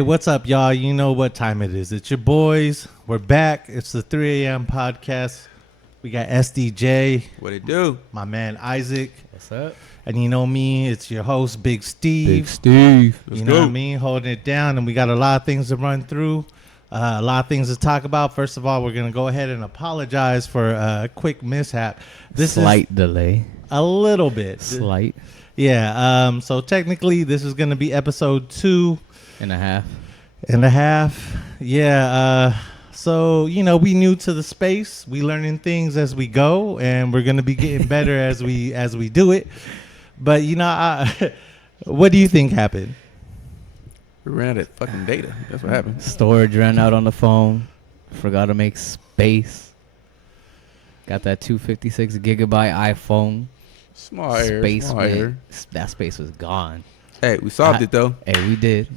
Hey, what's up, y'all? You know what time it is. It's your boys. We're back. It's the 3 a.m. podcast. We got SDJ. What it do? My man, Isaac. What's up? And you know me, it's your host, Big Steve. Big Steve. You know what I mean? Holding it down. And we got a lot of things to run through. A lot of things to talk about. First of all, we're going to go ahead and apologize for a quick mishap. Slight delay. A little bit. Slight. Yeah. So technically, this is going to be episode 2. And a half. Yeah. So, you know, we new to the space. We learning things as we go, and we're going to be getting better as we do it. But, you know, what do you think happened? We ran out of fucking data. That's what happened. Storage ran out on the phone. Forgot to make space. Got that 256 gigabyte iPhone. Small error. That space was gone. Hey, we solved it though. Hey,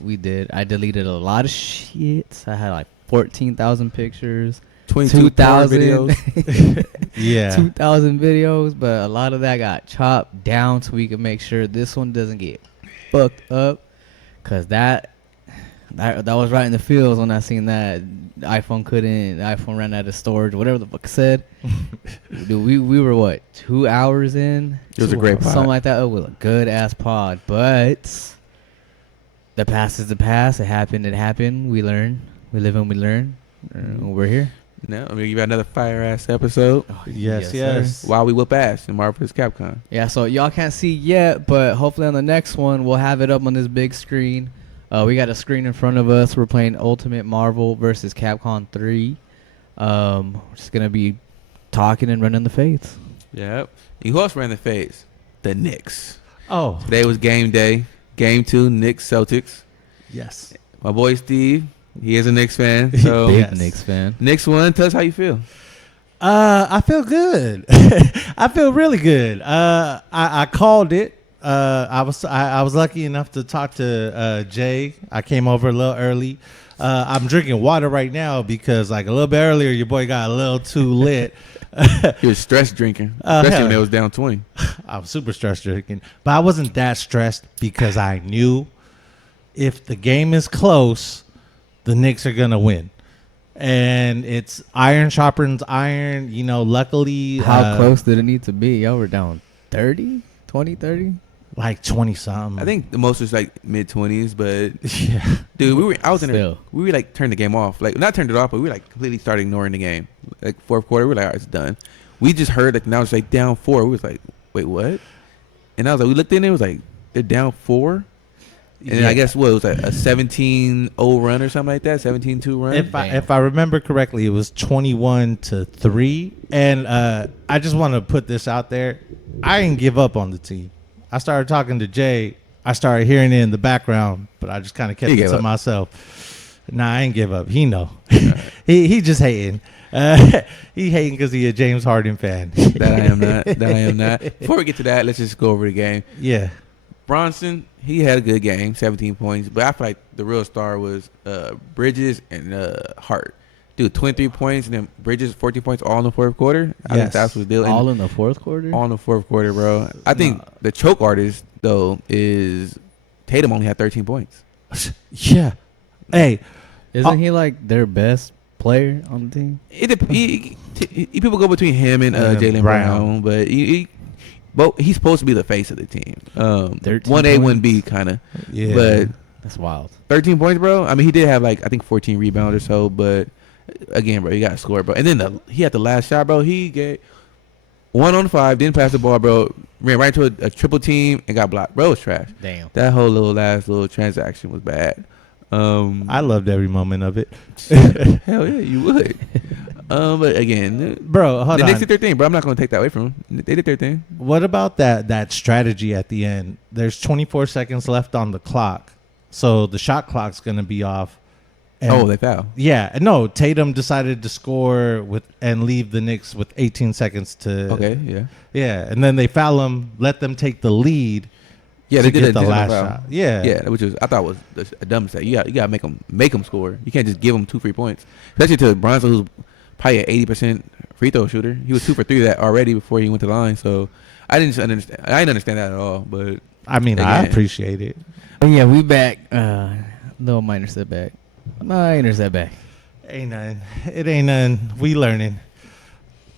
we did. I deleted a lot of shit. I had like 14,000 pictures. 22,000 videos. Yeah. 2,000 videos, but a lot of that got chopped down so we can make sure this one doesn't get fucked up. Cause that was right in the fields when I seen that the iPhone ran out of storage, whatever the fuck it said. Dude, we were what, 2 hours in? It was a great pod. Something like that. It was a good ass pod. But the past is the past. It happened. We learn. We live and we learn. We're here. No, I'm gonna give you another fire ass episode. Oh, yes. While we whip ass in Marvel vs. Capcom. Yeah, so y'all can't see yet, but hopefully on the next one we'll have it up on this big screen. We got a screen in front of us. We're playing Ultimate Marvel vs. Capcom 3. We're just gonna be talking and running the fades. Yep. And who else ran the fades? The Knicks. Oh. Today was game day. Game 2, Knicks Celtics. Yes. My boy Steve, he is a Knicks fan. So Big Yes. Knicks fan. Knicks won. Tell us how you feel. I feel good. I feel really good. I called it. I was lucky enough to talk to Jay. I came over a little early. I'm drinking water right now because like a little bit earlier, your boy got a little too lit. He was stress drinking, especially when it was down 20. I was super stressed drinking, but I wasn't that stressed because I knew if the game is close, the Knicks are gonna win. And it's iron sharpens iron. You know, luckily. How close did it need to be? Y'all were down 30? 20, 30? Like 20-something. I think the most was like mid-20s, but Yeah. dude, we were Still. we were like turned the game off. Like not turned it off, but we were like completely started ignoring the game. Like fourth quarter, we were like, all right, it's done. We just heard like now it's like down 4. We was like, wait, what? And I was like, we looked in, it was like they're down 4. And then I guess what it was like a 17-0 run or something like that, 17-2 run. If I remember correctly, it was 21-3. And I just want to put this out there. I didn't give up on the team. I started talking to Jay. I started hearing it in the background, but I just kind of kept it to myself. Nah, I ain't give up. He know. he just hating. He hating because he a James Harden fan. That I am not. Before we get to that, let's just go over the game. Yeah. Bronson, he had a good game, 17 points. But I feel like the real star was Bridges and Hart. Dude, 23 points and then Bridges 14 points all in the fourth quarter. I think that's what's the deal. All in the fourth quarter? All in the fourth quarter, bro. I think the choke artist though is Tatum only had 13 points. Yeah. Hey, Isn't he like their best player on the team? People go between him and Jaylen Brown, but he's supposed to be the face of the team. 1A, 1B kind of. Yeah. But that's wild. 13 points, bro. I mean, he did have like I think 14 rebounds or so, but again, bro, you got to score, bro. And then he had the last shot, bro. He get 1 on 5, didn't pass the ball, bro. Ran right into a triple team and got blocked. Bro, it was trash. Damn. That whole last little transaction was bad. I loved every moment of it. Hell yeah, you would. But again, bro, hold the on. Knicks did their thing, bro. I'm not going to take that away from them. They did their thing. What about that strategy at the end? There's 24 seconds left on the clock, so the shot clock's going to be off. And they foul. Yeah, no. Tatum decided to score and leave the Knicks with 18 seconds to. Okay, yeah. Yeah, and then they foul them, let them take the lead. Yeah, to they did get a the last foul. shot. Yeah, which I thought was a dumb mistake. You got to make them score. You can't just give them 2 free points, especially to Bronson, who's probably an 80% free throw shooter. He was 2 for 3 that already before he went to the line. So I didn't understand that at all. But I mean, again, I appreciate it. Oh yeah, we back. Little minor setback. Minor setback. Ain't nothing. It ain't nothing. We learning.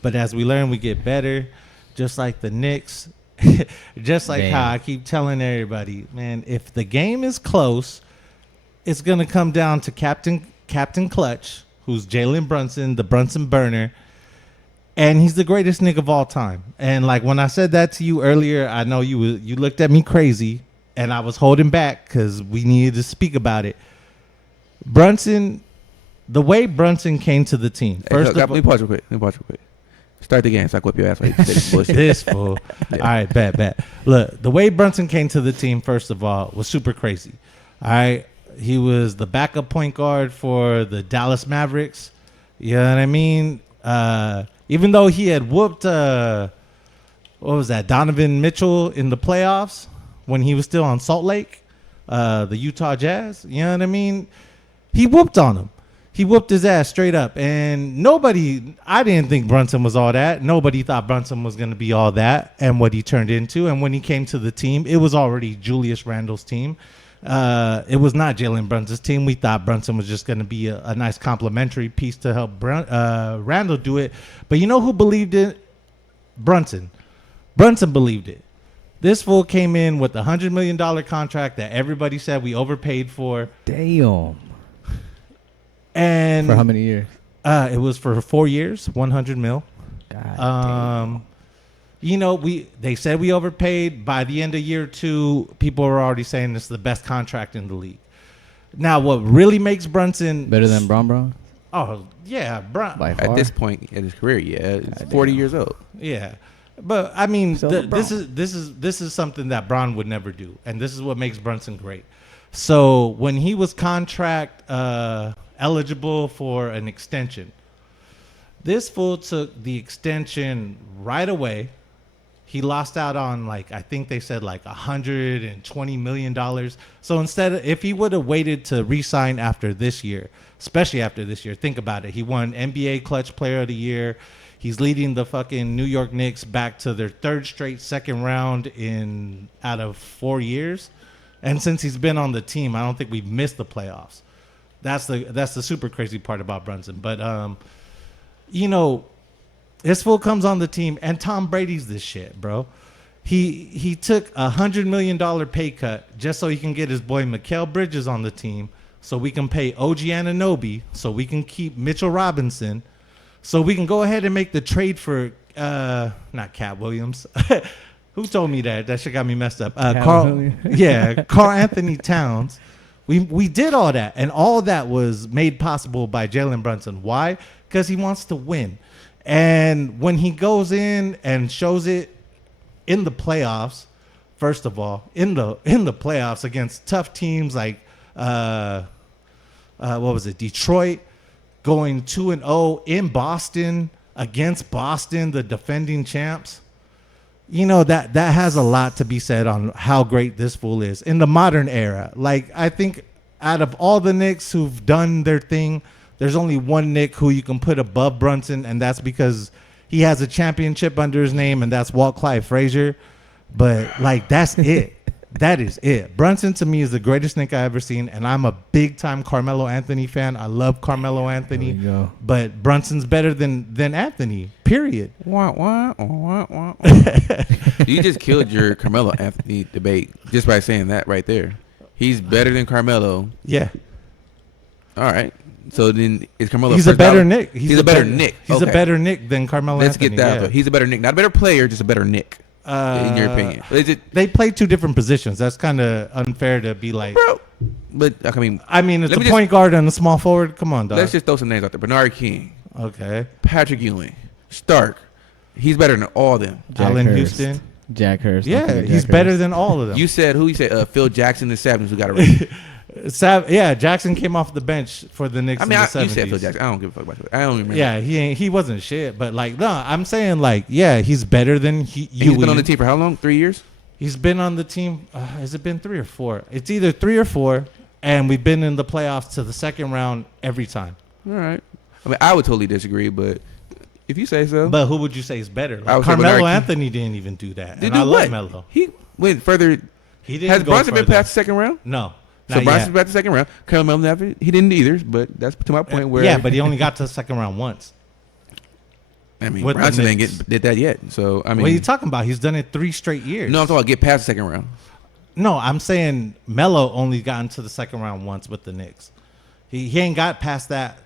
But as we learn, we get better. Just like the Knicks. Just like how I keep telling everybody, man, if the game is close, it's going to come down to Captain Clutch, who's Jalen Brunson, the Brunson burner. And he's the greatest nigga of all time. And like when I said that to you earlier, I know you looked at me crazy, and I was holding back because we needed to speak about it. Brunson, the way Brunson came to the team. Let me pause real quick. Start the game so I can whip your ass while you say this bullshit. This fool. Yeah. All right, bet. Look, the way Brunson came to the team, first of all, was super crazy. All right. He was the backup point guard for the Dallas Mavericks. You know what I mean? Even though he had whooped, what was that, Donovan Mitchell in the playoffs when he was still on Salt Lake, the Utah Jazz. You know what I mean? He whooped on him. He whooped his ass straight up. And I didn't think Brunson was all that. Nobody thought Brunson was going to be all that and what he turned into. And when he came to the team, it was already Julius Randle's team. It was not Jalen Brunson's team. We thought Brunson was just going to be a nice complimentary piece to help Randle do it. But you know who believed it? Brunson. Brunson believed it. This fool came in with a $100 million contract that everybody said we overpaid for. Damn. And for how many years? It was for 4 years, 100 mil. God damn. You know, they said we overpaid. By the end of year 2, people were already saying this is the best contract in the league. Now, what really makes Brunson better than Bron? Oh yeah, Bron. At this point in his career, yeah, he's 40 years old. Yeah, but I mean, this is something that Bron would never do, and this is what makes Brunson great. So when he was contract eligible for an extension, this fool took the extension right away. He lost out on, like, I think they said like $120 million. So instead of, if he would have waited to re-sign after this year, especially after this year, think about it. He won NBA Clutch Player of the Year. He's leading the fucking New York Knicks back to their third straight second round out of 4 years. And since he's been on the team, I don't think we've missed the playoffs. That's the super crazy part about Brunson. But, you know, this fool comes on the team, and Tom Brady's this shit, bro. He took a $100 million pay cut just so he can get his boy Mikal Bridges on the team, so we can pay OG Anunoby, so we can keep Mitchell Robinson, so we can go ahead and make the trade for not Cat Williams. Who told me that? That shit got me messed up. Carl Anthony Towns. We did all that, and all that was made possible by Jalen Brunson. Why? Because he wants to win. And when he goes in and shows it in the playoffs, first of all, in the playoffs against tough teams like what was it, Detroit, going 2-0 in Boston against Boston, the defending champs. You know, that has a lot to be said on how great this fool is in the modern era. Like, I think out of all the Knicks who've done their thing, there's only one Knick who you can put above Brunson, and that's because he has a championship under his name, and that's Walt Clyde Frazier. But, like, that's it. That is it. Brunson, to me, is the greatest Knick I've ever seen, and I'm a big-time Carmelo Anthony fan. I love Carmelo Anthony. But Brunson's better than Anthony, period. You just killed your Carmelo Anthony debate just by saying that right there. He's better than Carmelo. Yeah. All right. So then is Carmelo? He's a better Knick. He's a better Knick. He's a better Knick than Carmelo Anthony. Let's get that. Yeah. He's a better Knick, not a better player, just a better Knick. In your opinion, they play two different positions. That's kind of unfair to be like, bro. But I mean, it's a point guard and a small forward. Come on, dog. Let's just throw some names out there. Bernard King. Okay. Patrick Ewing. Stark. He's better than all of them. Allen Houston. Jack Hurst. Yeah, he's better than all of them. You said who? You said Phil Jackson, the Savage, who got a ring. Jackson came off the bench for the Knicks in the 70s. You said Phil Jackson. I don't give a fuck about that. I don't remember. Yeah, he wasn't shit. But, like, no, I'm saying, like, yeah, he's better than He's been on the team for how long? 3 years? He's been on the team. Has it been 3 or 4? It's either 3 or 4, and we've been in the playoffs to the second round every time. All right. I mean, I would totally disagree, but if you say so. But who would you say is better? Like, Carmelo Anthony didn't even do that. Did do what? Melo. He went further. He didn't. Has Brunson been past the second round? No. So Not Bronson's yet. back to second round. Carmelo never. He didn't either. But that's to my point where. Yeah, but he only got to the second round once. I mean, with the Bronson Knicks. did that yet. So I mean, What are you talking about? He's done it 3 straight years. no, I'm talking about get past the second round. No, I'm saying Melo only got into the second round once with the Knicks. He ain't got past that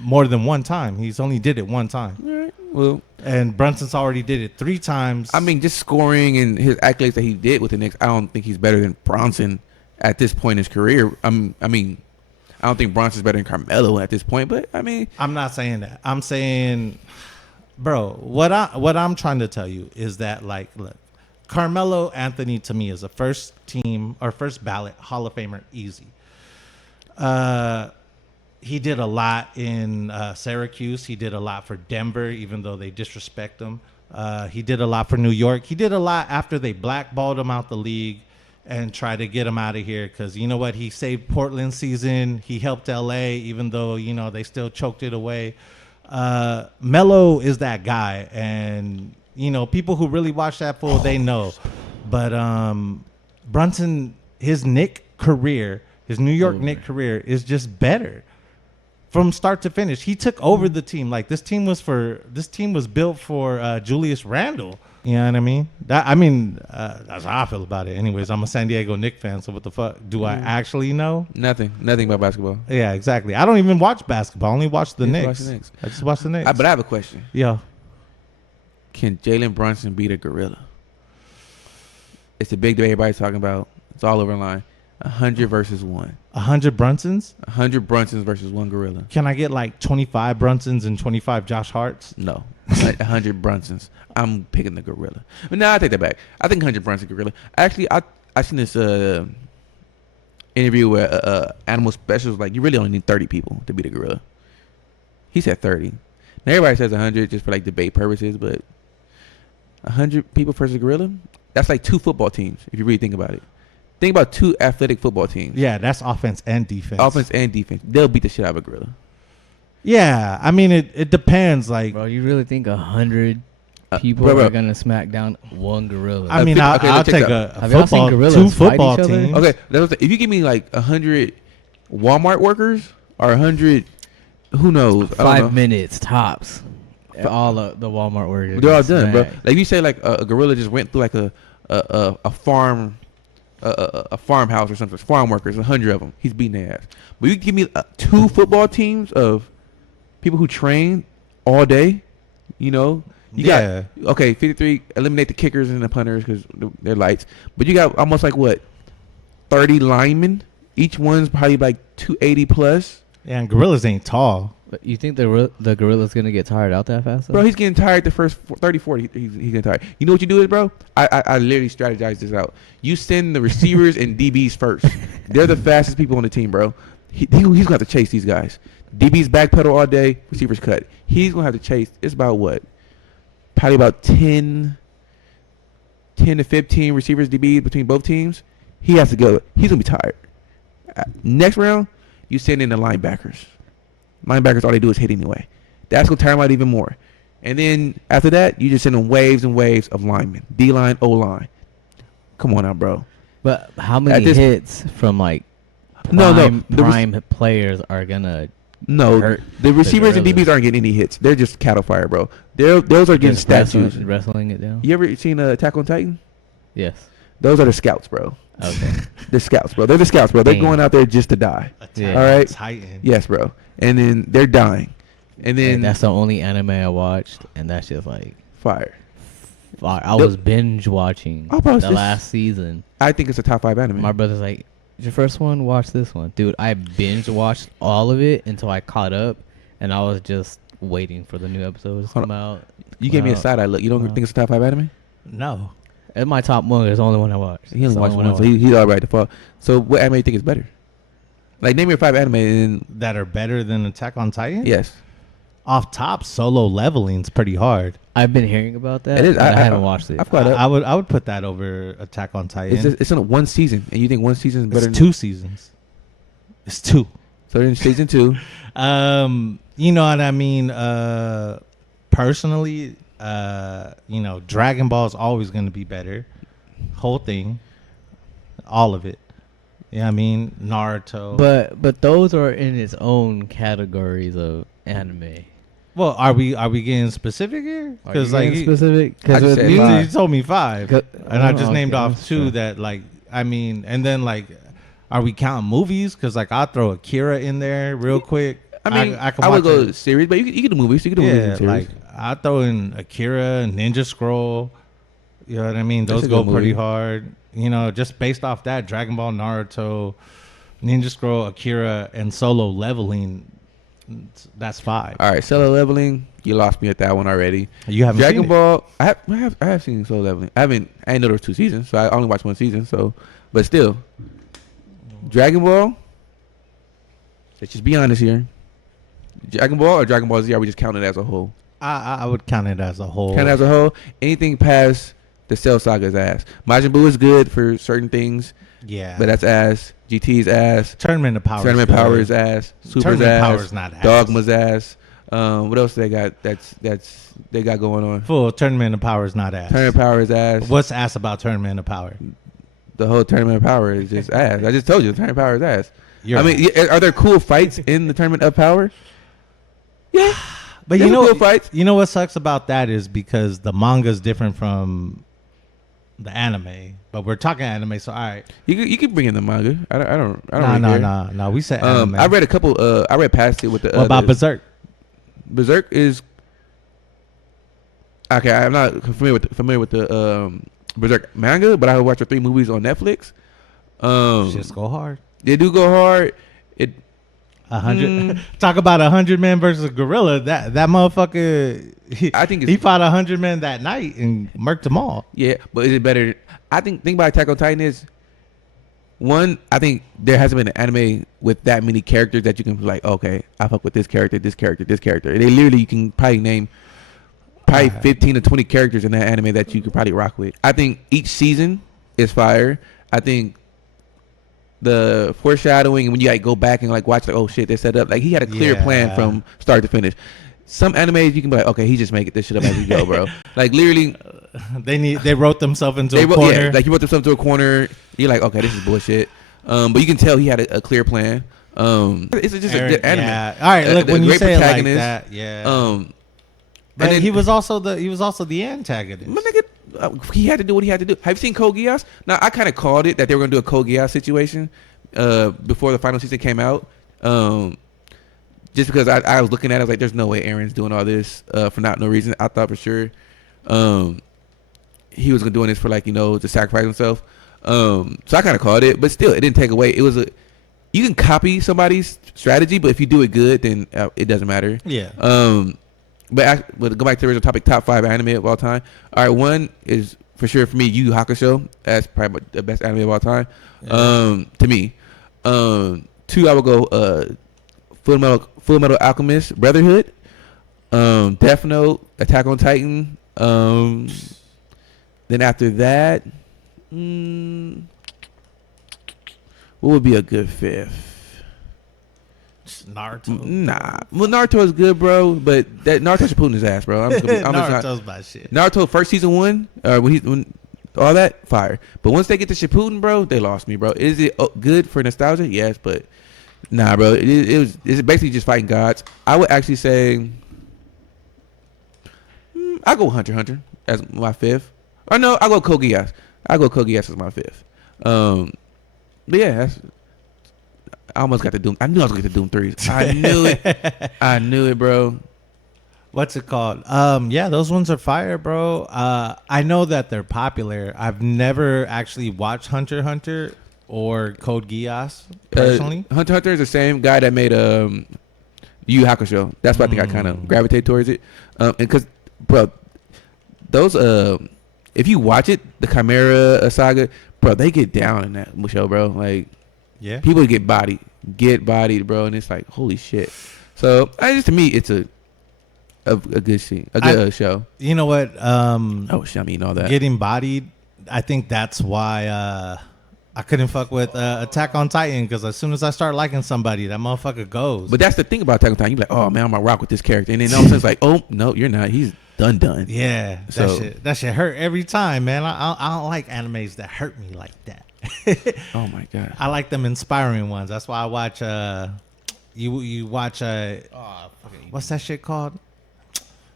more than one time. He's only did it one time. All right. Well, And Brunson's already did it 3 times. I mean, just scoring and his accolades that he did with the Knicks, I don't think he's better than Bronson at this point in his career. I mean, I don't think Bronson's better than Carmelo at this point. But I mean, I'm not saying that. I'm saying, bro, what I'm trying to tell you is that, like, look, Carmelo Anthony to me is a first team or first ballot Hall of Famer easy. He did a lot in Syracuse. He did a lot for Denver, even though they disrespect him. He did a lot for New York. He did a lot after they blackballed him out the league and tried to get him out of here because, you know what, he saved Portland's season. He helped L.A., even though, you know, they still choked it away. Melo is that guy, and, you know, people who really watch that fool, they know. But Brunson, his Knick career, his New York Knick career is just better. From start to finish, he took over the team. Like this team was built for Julius Randle. You know what I mean? That's how I feel about it. Anyways, I'm a San Diego Knicks fan, so what the fuck? Do I actually know? nothing about basketball. Yeah, exactly. I don't even watch basketball. I only watch the You Knicks. watch the Knicks. I just watch the Knicks. But I have a question. Yeah. Can Jalen Brunson beat a gorilla? It's a big debate everybody's talking about. It's all over the line. 100 versus 1. 100 Brunsons? 100 Brunsons versus 1 gorilla. Can I get like 25 Brunsons and 25 Josh Harts? No. Like 100 Brunsons. I'm picking the gorilla. But no, I take that back. I think 100 Brunson gorilla. Actually, I seen this interview where animal specialist like you really only need 30 people to beat a gorilla. He said 30. Now everybody says 100 just for like debate purposes, but 100 people versus a gorilla? That's like 2 football teams if you really think about it. Think about 2 athletic football teams. Yeah, that's offense and defense. Offense and defense. They'll beat the shit out of a gorilla. Yeah, I mean it depends. Like, Bro, you really think 100 people bro. are gonna smack down 1 gorilla? I mean, Okay, I'll let's check take that. a Have y'all seen football, gorillas 2 fight football each other? teams. Okay, if you give me like 100 Walmart workers or 100, who knows? I don't 5 know. minutes tops. All of the Walmart workers. They're all get done, bro. smacked. Like you say, like a gorilla just went through like a farm, a farmhouse or something. Farm workers, 100 of them. He's beating their ass. But you give me 2 football teams of people who train all day. You know, you got 53. Eliminate the kickers and the punters because they're lights. But you got almost like what 30 linemen. Each one's probably like 280 plus. Yeah, and gorillas ain't tall. But you think the gorilla's gonna get tired out that fast? Bro, he's getting tired the first 30, 40. He's getting tired. You know what you do is, bro? I literally strategized this out. You send the receivers and DBs first. They're the fastest people on the team, bro. He's going to have to chase these guys. DBs backpedal all day. Receivers cut. He's going to have to chase. It's about what? Probably about 10 to 15 receivers, DBs between both teams. He has to go. He's going to be tired. Next round, you send in the linebackers. Linebackers, all they do is hit anyway. That's going to tire them out even more. And then after that, you just send them waves and waves of linemen. D-line, O-line. Come on now, bro. But how many hits from like prime players are gonna hurt the receivers and gorillas? DBs aren't getting any hits. They're just cattle fire, bro. Those are getting Just statues. wrestling it down? You ever seen Attack on Titan? Yes. Those are the scouts, bro. Okay. They're scouts, bro. They're the scouts, bro. They're Damn. going out there just to die. Yeah. All right. Titan. Yes, bro. And then they're dying. And then And that's the only anime I watched, and that's just like fire. I was binge watching Oh, bro, it's the just- last season. I think it's a top 5 anime. My brother's like, "Your first one, watch this one, dude." I binge watched all of it until I caught up, and I was just waiting for the new episodes to Hold come out. You gave me a side eye look. You don't No. think it's a top 5 anime? No. It's my top one. It's the only one I watched. He only It's the watched only one, so he's all right to fall. So what anime do you think is better? Like, name your 5 anime and That are better than Attack on Titan? yes. Off top, Solo Leveling's pretty hard. I've been hearing about that. It is. But I haven't watched it. I've caught up. I would put that over Attack on Titan. It's in one season, and you think one season is better It's than 2 season. It's 2. So in season 2, You know what I mean? Personally, Dragon Ball is always going to be better. Whole thing. All of it. Yeah, I mean Naruto. But those are in its own categories of anime. well, are we getting specific here? Because like specific. I just Because said you, five. you told me 5, and I just named off that's 2 fair. that like I mean, and then like, are we counting movies? Because like I'll throw Akira in there real quick. I mean, I can I would watch go it. series, but you can do movies. You can do movies Yeah, and series. like I throw in Akira, Ninja Scroll. You know what I mean? That's Those a go good pretty movie. hard. You know, just based off that, Dragon Ball, Naruto, Ninja Scroll, Akira, and Solo Leveling. That's 5. All right, Solo Leveling. You lost me at that one already. You haven't Dragon seen Ball. I have seen Solo Leveling. I didn't know there was 2 seasons, so I only watched 1 season. So, but still, Dragon Ball. Let's just be honest here. Dragon Ball or Dragon Ball Z? Are we just counting it as a whole? I would count it as a whole. Count it as a whole. Anything past the Cell Saga's ass. Majin Buu is good for certain things, Yeah, but that's ass. GT's ass. Tournament of Power. Tournament Power is ass. Super's Tournament ass. Power's not ass. Dogma's ass. What else they got? That's they got going on. Full Tournament of Power is not ass. Tournament Power is ass. What's ass about Tournament of Power? The whole Tournament of Power is just ass. I just told you the Tournament of Power is ass. You're I mean, yeah, are there cool fights in the Tournament of Power? Yeah, but there's you know, cool fights. you know what sucks about that is because the manga is different from the anime. But we're talking anime, so all right. You can bring in the manga. I don't really care. No. We said anime. I read a couple. I read past it with the. What about Berserk? Berserk is okay. I'm not familiar with the Berserk manga, but I watched the 3 movies on Netflix. Just go hard. They do go hard. It 100. Talk about 100 men versus a gorilla. That motherfucker. I think he fought 100 men that night and murked them all. yeah, but is it better? I think about Attack on Titan is one. I think there hasn't been an anime with that many characters that you can be like, okay, I fuck with this character, this character, this character. They literally you can probably name 15 to 20 characters in that anime that you could probably rock with. I think each season is fire. I think the foreshadowing when you like go back and like watch like, oh shit, they set up like he had a clear plan from start to finish. Some animes you can be like, okay, he just making this shit up as we go, bro. Like literally, They wrote themselves into a corner. Yeah, like he wrote themselves into a corner. You're like, okay, this is bullshit. But you can tell he had a clear plan. It's just a good anime. Yeah. All right, look, when you say it like that, yeah. But then he was also the antagonist. my nigga, he had to do what he had to do. Have you seen Code Geass? Now I kind of called it that they were gonna do a Code Geass situation before the final season came out. Just because I was looking at it, I was like, there's no way Aaron's doing all this for no reason. I thought for sure he was gonna doing this for like, to sacrifice himself. So I kind of called it, but still, it didn't take away. It was you can copy somebody's strategy, but if you do it good, then it doesn't matter. Yeah. But go back to the original topic, top 5 anime of all time. All right, one is for sure for me, Yu Yu Hakusho. That's probably the best anime of all time. Yeah. To me. 2, I would go Full Metal Alchemist Brotherhood. Death Note, Attack on Titan. Then after that, what would be a good 5th? Naruto. Nah, well Naruto is good, bro, but that Naruto should put in his ass, bro. Naruto's my shit. Naruto first season 1, when all that fire, but once they get to Shippuden, bro, they lost me, bro. Is it good for nostalgia? Yes, but nah, bro. It's basically just fighting gods. I would actually say I go Hunter x Hunter as my 5th. Or no, I go Code Geass. As my 5th. But yeah, I almost got to Doom. I knew I was going to get to Doom 3s. I knew it, bro. What's it called? Yeah, those ones are fire, bro. I know that they're popular. I've never actually watched Hunter x Hunter or Code Geass personally. Hunter x Hunter is the same guy that made Yu Yu Hakusho. That's why I think I kind of gravitate towards it. And because, bro, those if you watch it, the Chimera saga, bro, they get down in that show, bro. Like, Yeah. people get bodied, bro, and it's like, holy shit. So, to me, it's a good scene, a good show. You know what? Oh shit, I mean all that. Getting bodied. I think that's why I couldn't fuck with Attack on Titan, because as soon as I start liking somebody, that motherfucker goes. But that's the thing about Attack on Titan. You be like, oh man, I'm gonna rock with this character, and then all of a sudden it's like, oh no, you're not. He's done. Yeah, So- that shit hurt every time, man. I don't like animes that hurt me like that. Oh my god. I like them inspiring ones. That's why I watch. You watch. What's that shit called?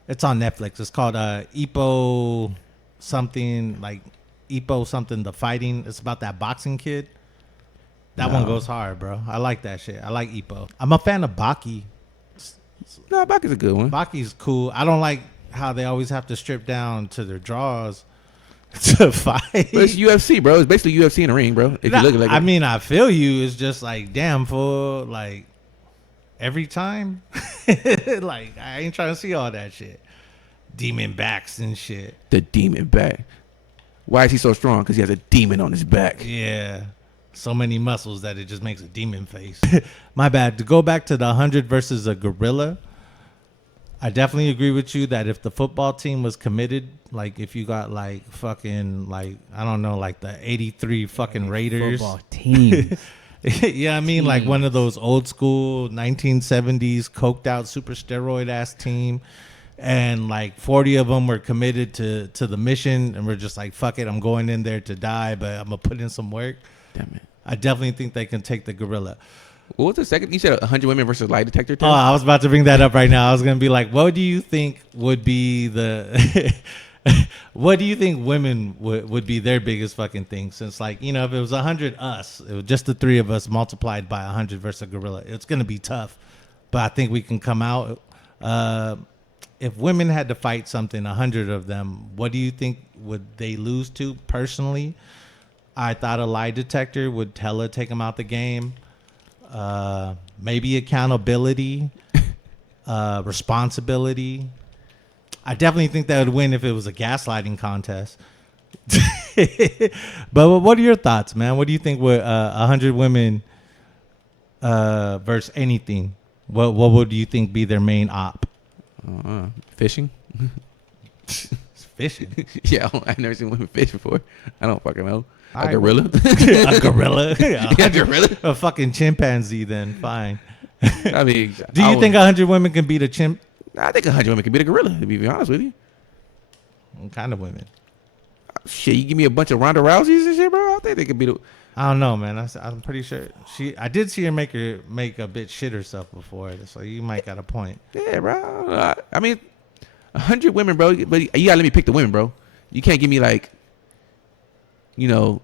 It's on Netflix. It's called Ippo something, like Ippo something. The fighting. It's about that boxing kid. That one goes hard, bro. I like that shit. I like Ippo. I'm a fan of Baki. No, Baki's a good one. Baki's cool. I don't like how they always have to strip down to their drawers to fight. But it's UFC, bro. It's basically UFC in a ring, bro. If you look like I mean, I feel you. It's just like, damn, fool. Like, every time. Like, I ain't trying to see all that shit. Demon backs and shit. The demon back. Why is he so strong? Because he has a demon on his back. Yeah. So many muscles that it just makes a demon face. My bad. To go back to the 100 versus a gorilla, I definitely agree with you that if the football team was committed, like if you got like fucking like, I don't know, like the 83 fucking Raiders. Football team. Yeah, I mean like one of those old school 1970s coked out super steroid ass team. And like 40 of them were committed to the mission and we're just like, fuck it, I'm going in there to die, but I'm going to put in some work. Damn it. I definitely think they can take the gorilla. What was the second? You said 100 women versus lie detector test? Oh, I was about to bring that up right now. I was going to be like, what do you think would be the... what do you think women would be their biggest fucking thing? Since like, you know, if it was 100 us, it was just the three of us multiplied by 100 versus a gorilla. It's going to be tough, but I think we can come out. If women had to fight something, 100 of them, what do you think would they lose to? Personally, I thought a lie detector would tell her, take them out the game. Maybe accountability, responsibility. I definitely think that would win if it was a gaslighting contest. But what are your thoughts, man? What do you think with 100 women versus anything? What would you think be their main op? Fishing? Fishing? Yeah, I've never seen women fish before. I don't fucking know. A All gorilla? A gorilla? Yeah, a gorilla? A fucking chimpanzee then, fine. I mean... Do you think 100 women can beat a chimp? I think 100 women can beat a gorilla, to be honest with you. What kind of women? Shit, you give me a bunch of Ronda Rouseys and shit, bro? I think they could beat a... I don't know, man. I'm pretty sure I did see her make a bitch shit herself before, so you might got a point. Yeah, bro. I mean, 100 women, bro. But you gotta let me pick the women, bro. You can't give me like, you know,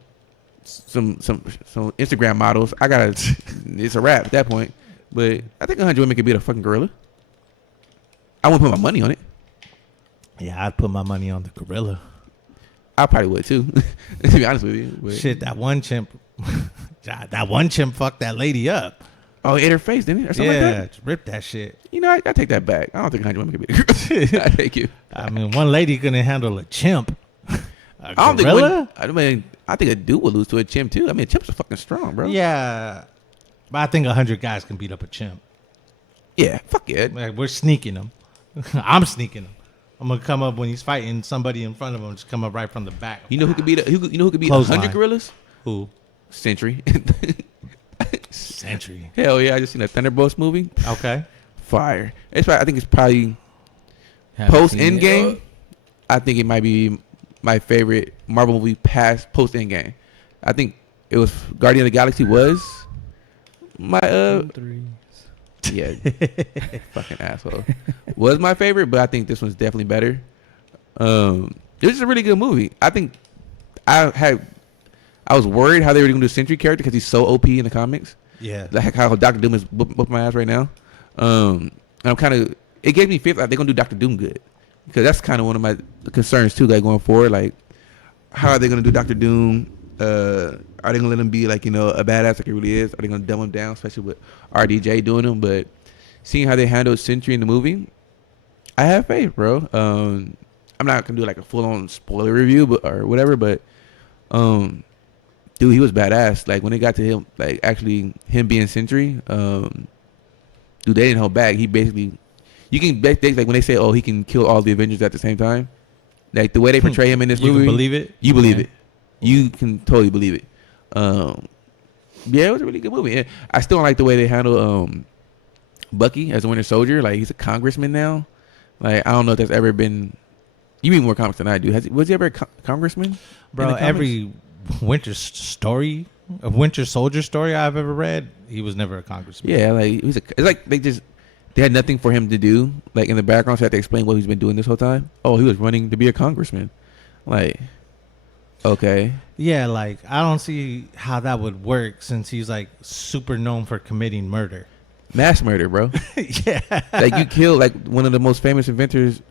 some Instagram models. I gotta. It's a wrap at that point. But I think 100 women could beat a fucking gorilla. I wouldn't put my money on it. Yeah, I'd put my money on the gorilla. I probably would too. To be honest with you. But. Shit, that one chimp fucked that lady up. Oh, it ate her face, didn't it? Or something like that? Just ripped that shit. You know, I take that back. I don't think 100 women can beat a gorilla. I take you. I mean, one lady couldn't handle a chimp. A I don't gorilla? I think a dude would lose to a chimp too. I mean, chimps are fucking strong, bro. Yeah, but I think 100 guys can beat up a chimp. Yeah, fuck it. Like, we're sneaking them. I'm sneaking them. I'm gonna come up when he's fighting somebody in front of him. Just come up right from the back. You know who could beat? You know who could beat Clothesline. 100 gorillas? Who? Sentry. Sentry. Hell yeah! I just seen a Thunderbolts movie. Okay. Fire. I think it's probably post Endgame. I think it might be my favorite Marvel movie past post Endgame. I think it was Guardian of the Galaxy was my yeah, fucking asshole. Was my favorite, but I think this one's definitely better. This is a really good movie. I think I was worried how they were going to do Sentry character because he's so OP in the comics. Yeah. Like how Doctor Doom is whooping my ass right now. And I'm kind of, it gave me faith like they're going to do Doctor Doom good. Because that's kind of one of my concerns too, like going forward. Like, how are they going to do Doctor Doom? Are they going to let him be like, you know, a badass like he really is? Are they going to dumb him down, especially with RDJ doing him? But seeing how they handled Sentry in the movie, I have faith, bro. I'm not going to do like a full-on spoiler review or whatever, but dude, he was badass. Like, when it got to him, like, actually him being Sentry, dude, they didn't hold back. He basically, you can like when they say, oh, he can kill all the Avengers at the same time. Like, the way they portray him in this movie. You can believe it? You believe it. You can totally believe it. Yeah, it was a really good movie. And I still don't like the way they handle Bucky as a Winter Soldier. Like, he's a congressman now. Like, I don't know if that's ever been. You read more comics than I do. Was he ever a congressman? Bro, every Winter story a Winter Soldier story I've ever read, he was never a congressman. Yeah, like it's like they had nothing for him to do. Like in the background, so they had to explain what he's been doing this whole time. Oh, he was running to be a congressman. Like, okay. Yeah, like I don't see how that would work since he's like super known for committing murder. Mass murder, bro. Yeah. Like you killed like one of the most famous inventors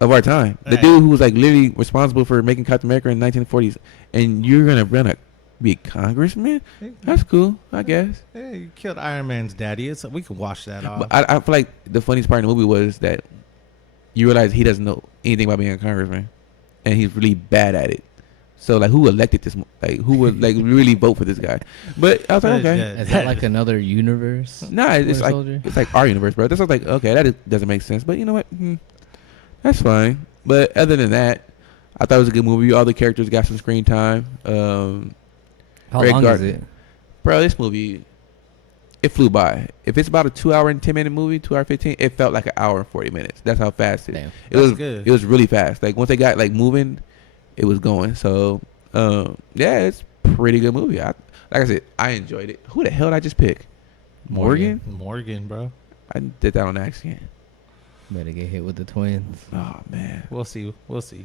of our time. The dude who was like literally responsible for making Captain America in the 1940s, and you're gonna be a congressman? That's cool, I guess. Yeah, you killed Iron Man's daddy. We can wash that off. But I feel like the funniest part in the movie was that you realize he doesn't know anything about being a congressman, and he's really bad at it. So like, who elected this? Like, who would like really vote for this guy? But I was like, okay, Is that like another universe? nah, it's Winter like Soldier? it's like our universe, bro. That's like, okay, that doesn't make sense. But you know what? That's fine. But other than that, I thought it was a good movie. All the characters got some screen time. How Greg long Gardner. is it? Bro, this movie, it flew by. If it's about a 2 hour and 10 minute movie, 2 hour 15, it felt like an hour and 40 minutes. That's how fast it. Damn. It That's was good. It was really fast. Like once they got like moving, it was going. So yeah, it's a pretty good movie. Like I said, I enjoyed it. Who the hell did I just pick? Morgan? Morgan, bro. I did that on accident. Better get hit with the twins. Oh man, We'll see. We'll see.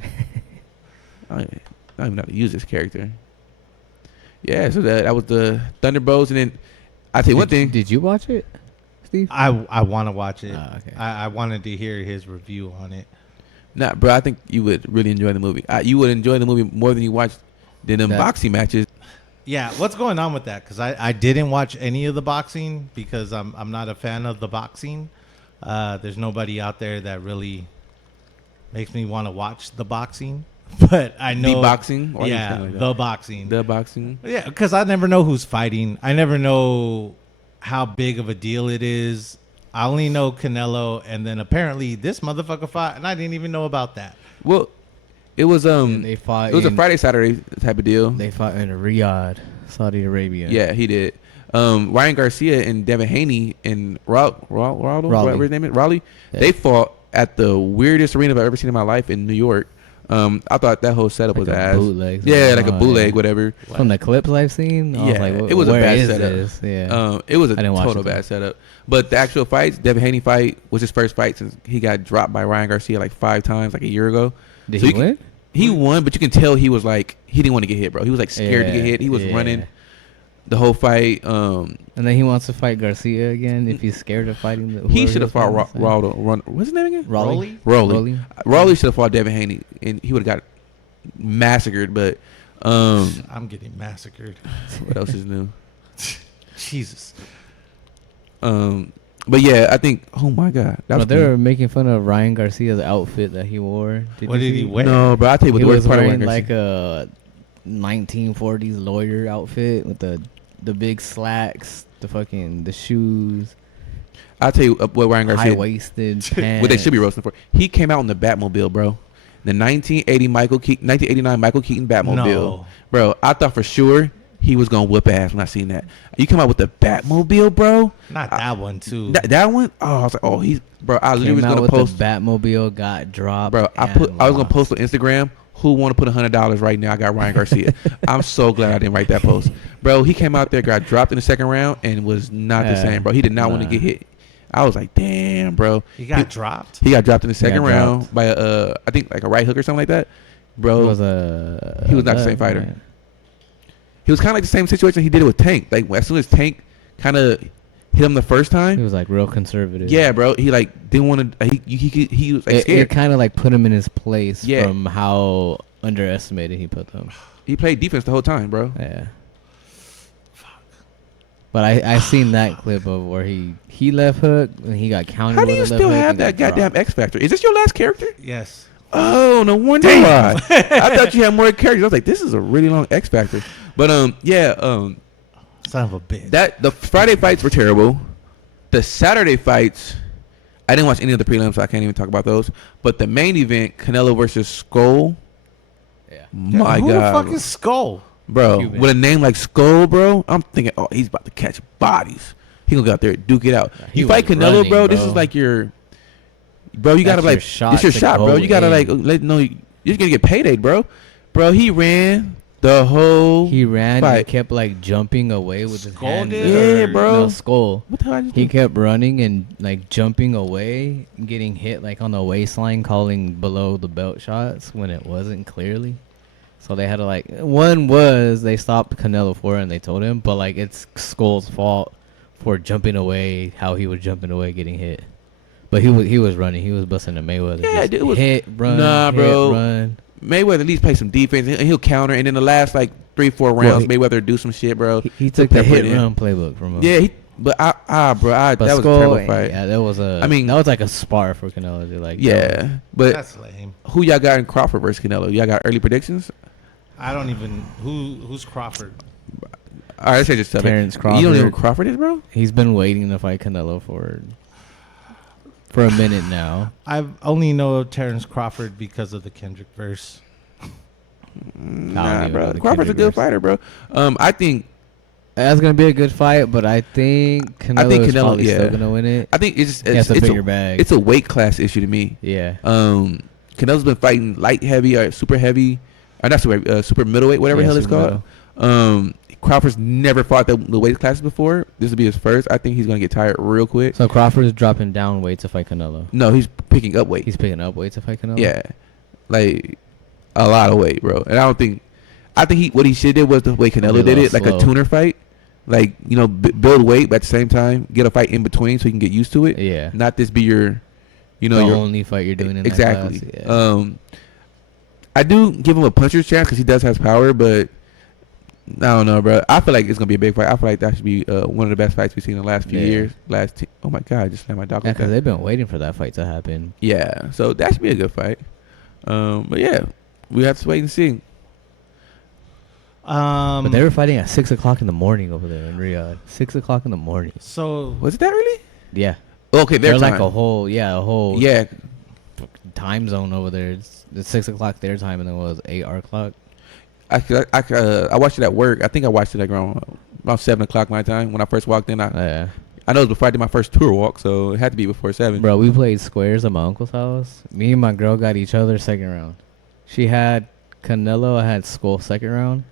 I don't even know how to use this character. Yeah, so that was the Thunderbolts, and then I tell you one thing. Did you watch it, Steve? I want to watch it. Oh, okay. I wanted to hear his review on it. Nah, bro, I think you would really enjoy the movie. You would enjoy the movie more than you watched the boxing matches. Yeah, what's going on with that? Because I didn't watch any of the boxing because I'm not a fan of the boxing. There's nobody out there that really makes me want to watch the boxing. But I know The boxing? Or yeah, like the boxing. The boxing. Yeah, because I never know who's fighting. I never know how big of a deal it is. I only know Canelo, and then apparently this motherfucker fought, and I didn't even know about that. Well, it was They fought. it was a in- Friday Saturday type of deal. They fought in Riyadh, Saudi Arabia. Yeah, he did. Ryan Garcia and Devin Haney and Raleigh, whatever his name is, Raleigh. Yeah. They fought at the weirdest arena I've ever seen in my life in New York. I thought that whole setup Like was a ass. bootleg. Yeah, like a Oh, bootleg, yeah. whatever. From the clips I've seen, I was Yeah, like, it was a where bad is setup. this? Yeah. It was a I didn't watch total it, though. bad setup. But the actual fights, Devin Haney fight was his first fight since he got dropped by Ryan Garcia like 5 times like a year ago. Did so he you win? He won, but you can tell he was like, he didn't want to get hit, bro. He was like scared to get hit. He was running the whole fight. And then he wants to fight Garcia again if he's scared of fighting. He whoever should have was fought fighting. what's his name again? Raleigh. Raleigh should have fought Devin Haney, and he would have got massacred. But I'm getting massacred. what else is new? Jesus. But yeah, I think. Oh my God, that But was they me. were making fun of Ryan Garcia's outfit that he wore. What did he wear? No, bro. I tell you what He the was worst part of wearing Ryan like Garcia- a 1940s lawyer outfit with the big slacks, the shoes, I'll tell you what Ryan high Garcia. waisted pants. What they should be roasting for. He came out in the Batmobile, bro. The 1989 Michael Keaton Batmobile. No. Bro, I thought for sure he was going to whoop ass when I seen that. You come out with the Batmobile, bro? Not that one, too. That one? Oh, I was like, oh, he's... Bro, I literally Came was out going with to post... the Batmobile, got dropped. Bro, I was going to post on Instagram, who want to put $100 right now? I got Ryan Garcia. I'm so glad I didn't write that post. Bro, he came out there, got dropped in the second round, and was not the same, bro. He did not want to get hit. I was like, damn, bro. He got dropped? He got dropped in the second round dropped. by I think like a right hook or something like that. Bro, He was not the same fighter. right. he was kind of like the same situation he did it with Tank. Like as soon as Tank kind of hit him the first He time, was like real conservative. yeah, bro. He like didn't want to. He was like It scared. kind of like put him in his place Yeah. from how underestimated he put them. He played defense the whole time, bro. Yeah. But I seen that clip of where he left hook and he got countered. How do with you a left still hook have and that got goddamn dropped. X Factor? Is this your last character? Yes. Oh, no wonder why. I thought you had more characters. I was like, this is a really long X Factor. But yeah, Son of a bitch. that the Friday fights were terrible. The Saturday fights, I didn't watch any of the prelims, so I can't even talk about those. But the main event, Canelo versus Skull. Yeah. My Who God, the fuck is Skull? bro, Cuban. with a name like Skull, bro, I'm thinking, oh, he's about to catch bodies. He gonna go out there and duke it out. He You fight was Canelo, running, bro. This bro. is like your, bro. You gotta That's your like, shot it's your to shot, bro. go You gotta like in. let know you're gonna get payday, bro. Bro, he ran The whole He ran fight. and kept like jumping away with his Skull hand. did, Yeah, bro. No, Skull. What the hell I just He do? kept running and like jumping away, getting hit like on the waistline, calling below the belt shots when it wasn't clearly. So they had to like they stopped Canelo for it and they told him, but like it's Skull's fault for jumping away, how he was jumping away, getting hit. But he was running, he was busting to Mayweather. Yeah, just dude, it was- hit, run, Nah, hit, bro. run. Mayweather at least play some defense and he'll counter. And in the last like 3-4 Well, rounds, Mayweather do some shit, bro. He took the pepper hit it in. run playbook from him. Yeah, bro, But that was a Skull, terrible fight. yeah, that was I mean- that was like a spar for Canelo. Dude. Like, Yeah, but That's lame. who y'all got in Crawford versus Canelo? Y'all got early predictions? I don't even who's Crawford. All right, let's say just tell me. Terrence You don't know who Crawford. Crawford is, bro? He's been waiting to fight Canelo for a minute now. I only know of Terrence Crawford because of the Kendrick verse. Nah, even know bro. the Crawford's a Kendrick good verse. fighter, bro. I think That's gonna be a good fight, but I think Canelo's probably still gonna win it. it's just He has a it's bigger bag. It's a weight class issue to me. Yeah. Canelo's been fighting light heavy or super heavy, or not super super middleweight, whatever the hell it's super called. Crawford's never fought the weight classes before. This will be his first. I think he's gonna get tired real quick. So Crawford is dropping down weight to fight Canelo. No, he's picking up weight. He's picking up weight to fight Canelo. Yeah, like a lot of weight, bro. And I think what he should did was the way Canelo did it, like slow. a tuner fight. Like, you know, build weight, but at the same time get a fight in between so you can get used to it. Yeah. Not this be your, you know, the your only fight you're doing in exactly. that class. Yeah. I do give him a puncher's chance because he does have power, but I don't know, bro. I feel like it's gonna be a big fight. I feel like that should be one of the best fights we've seen in the last few Yeah. years. Oh my god, I just slammed my dog. Yeah, like that. because they've been waiting for that fight to happen. Yeah, so that should be a good fight. But yeah, we have to wait and see. But they were fighting at 6:00 in the morning over there in Riyadh. 6:00 in the morning. So Was it that early? Yeah. Okay, They're their like time. a whole Yeah, time zone over there. It's 6:00 their time, and then it was 8 our clock. I watched it at work. I think I watched it like around 7:00 my time when I first walked in. Yeah. I know it was before I did my first tour walk, so it had to be before 7. Bro, we played squares at my uncle's house. Me and my girl got each other second round. She had Canelo, I had Skull second round.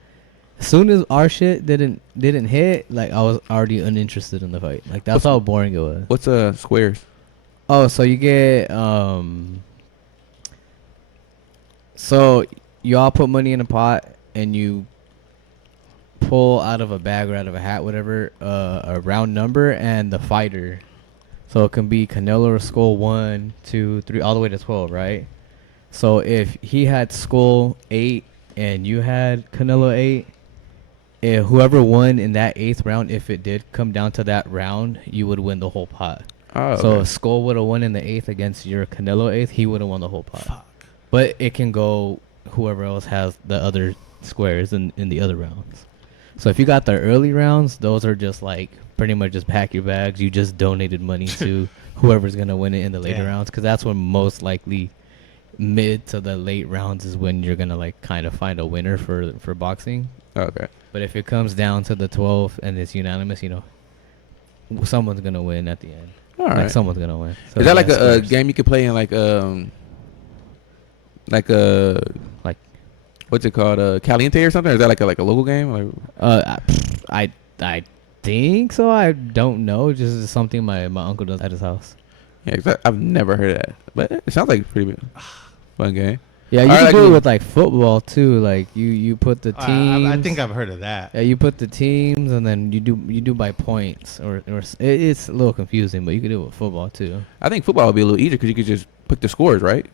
As soon as our shit didn't hit, like I was already uninterested in the fight. Like that's how boring it was. What's squares? Oh, so you get so you all put money in a pot and you pull out of a bag or out of a hat, whatever, a round number and the fighter. So it can be Canelo or Skull 1, 2, 3, all the way to 12, right? So if he had Skull 8 and you had Canelo 8, whoever won in that 8th round, if it did come down to that round, you would win the whole pot. Oh, So okay. if Skull would have won in the 8th against your Canelo 8th, he would have won the whole pot. fuck. But it can go whoever else has the other squares in the other rounds. So if you got the early rounds, those are just like pretty much just pack your bags. You just donated money to whoever's going to win it in the later Damn. rounds, because that's when most likely mid to the late rounds is when you're going to like kind of find a winner for boxing. Okay. But if it comes down to the 12th and it's unanimous, you know, someone's going to win at the end. All right. Like someone's going to win. So Is that like yeah, a squares. game you could play in like Like what's it called, Caliente or something? Or is that like a local game? Like, I think so. I don't know. Just something my uncle does at his house. yeah, 'cause I've never heard of that, but it sounds like a pretty fun game. Yeah, you Alright, can like do it you- with like football too. Like you put the teams. I think I've heard of that. Yeah, you put the teams and then you do by points or it's a little confusing, but you can do it with football too. I think football would be a little easier because you could just pick the scores, right?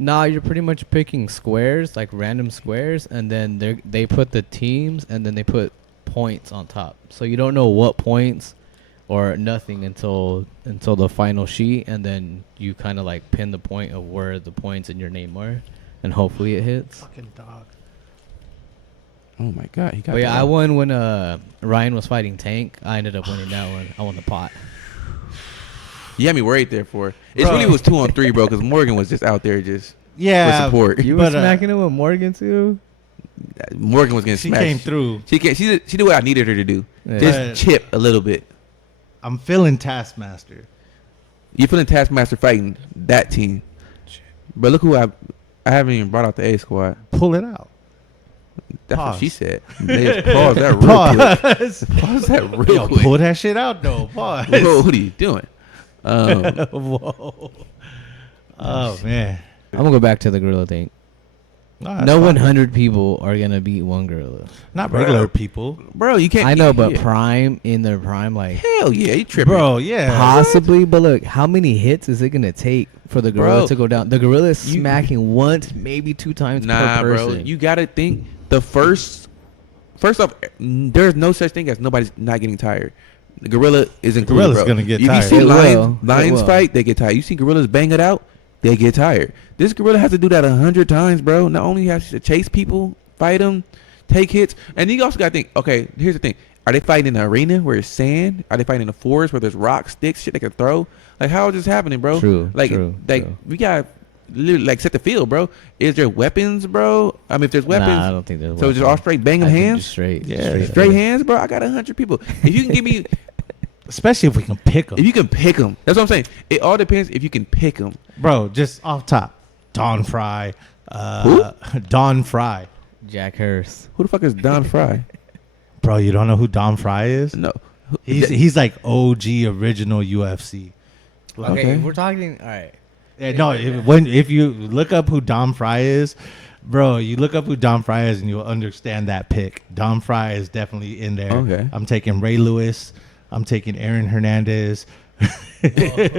Nah, you're pretty much picking squares, like random squares, and then they put the teams and then they put points on top. So you don't know what points or nothing until the final sheet, and then you kind of like pin the point of where the points in your name are, and hopefully it hits. Fucking dog. Oh my god, he got. But yeah, that I one. won when Ryan was fighting Tank. I ended up winning that one. I won the pot. You had me worried there for. It Bro. really was 2-on-3, bro, because Morgan was just out there just Yeah, for support. You were But, smacking him with Morgan too. Morgan was getting she smashed. came through. She did what I needed her to do. Yeah. Just But- chip a little bit. I'm feeling Taskmaster. You feeling Taskmaster fighting that team? But look who I haven't even brought out the A squad. Pull it out. That's Pause. what she said. Let's pause that real quick. Pause. Pause that real Yo, quick. pull that shit out though. Pause. Whoa, what are you doing? Whoa. Oh man. I'm gonna go back to the gorilla thing. That's No fine. 100 people are gonna beat one gorilla. Not Bro. regular people. Bro, you can't. I know, but yeah. prime in their prime, like Hell yeah, you tripping. Bro, yeah. possibly. But look, how many hits is it gonna take for the gorilla Bro, to go down? The gorilla is you- smacking once, maybe 2 times Nah, per person. bro. You gotta think the first off, there's no such thing as nobody's not getting tired. The gorilla is included, gorilla's bro. gonna get if tired. you see It will. lions It will. fight, they get tired. You see gorillas bang it out, they get tired. This gorilla has to do that 100 times, bro. Not only has to chase people, fight them, take hits, and you also gotta think. Okay, here's the thing: are they fighting in an arena where it's sand? Are they fighting in a forest where there's rocks, sticks, shit they can throw? Like, how is this happening, bro? True, Like, true, like true. we got literally like set the field, bro. Is there weapons, bro? I mean, if there's weapons, Nah, I don't think there's. so it's just all straight banging I think hands. just straight. Yeah. Straight hands, bro. I got 100 people. If you can give me, Especially if we can pick them. if you can pick them, that's what I'm saying. It all depends if you can pick them. Bro, just off top. Don Fry. Who? Don Fry. Jack Hurst. Who the fuck is Don Fry? Bro, you don't know who Don Fry is? No, He's like OG original UFC. Okay. if we're talking. All right. Yeah, no, if you look up who Don Fry is, bro, you look up who Don Fry is and you'll understand that pick. Don Fry is definitely in there. Okay. I'm taking Ray Lewis. I'm taking Aaron Hernandez.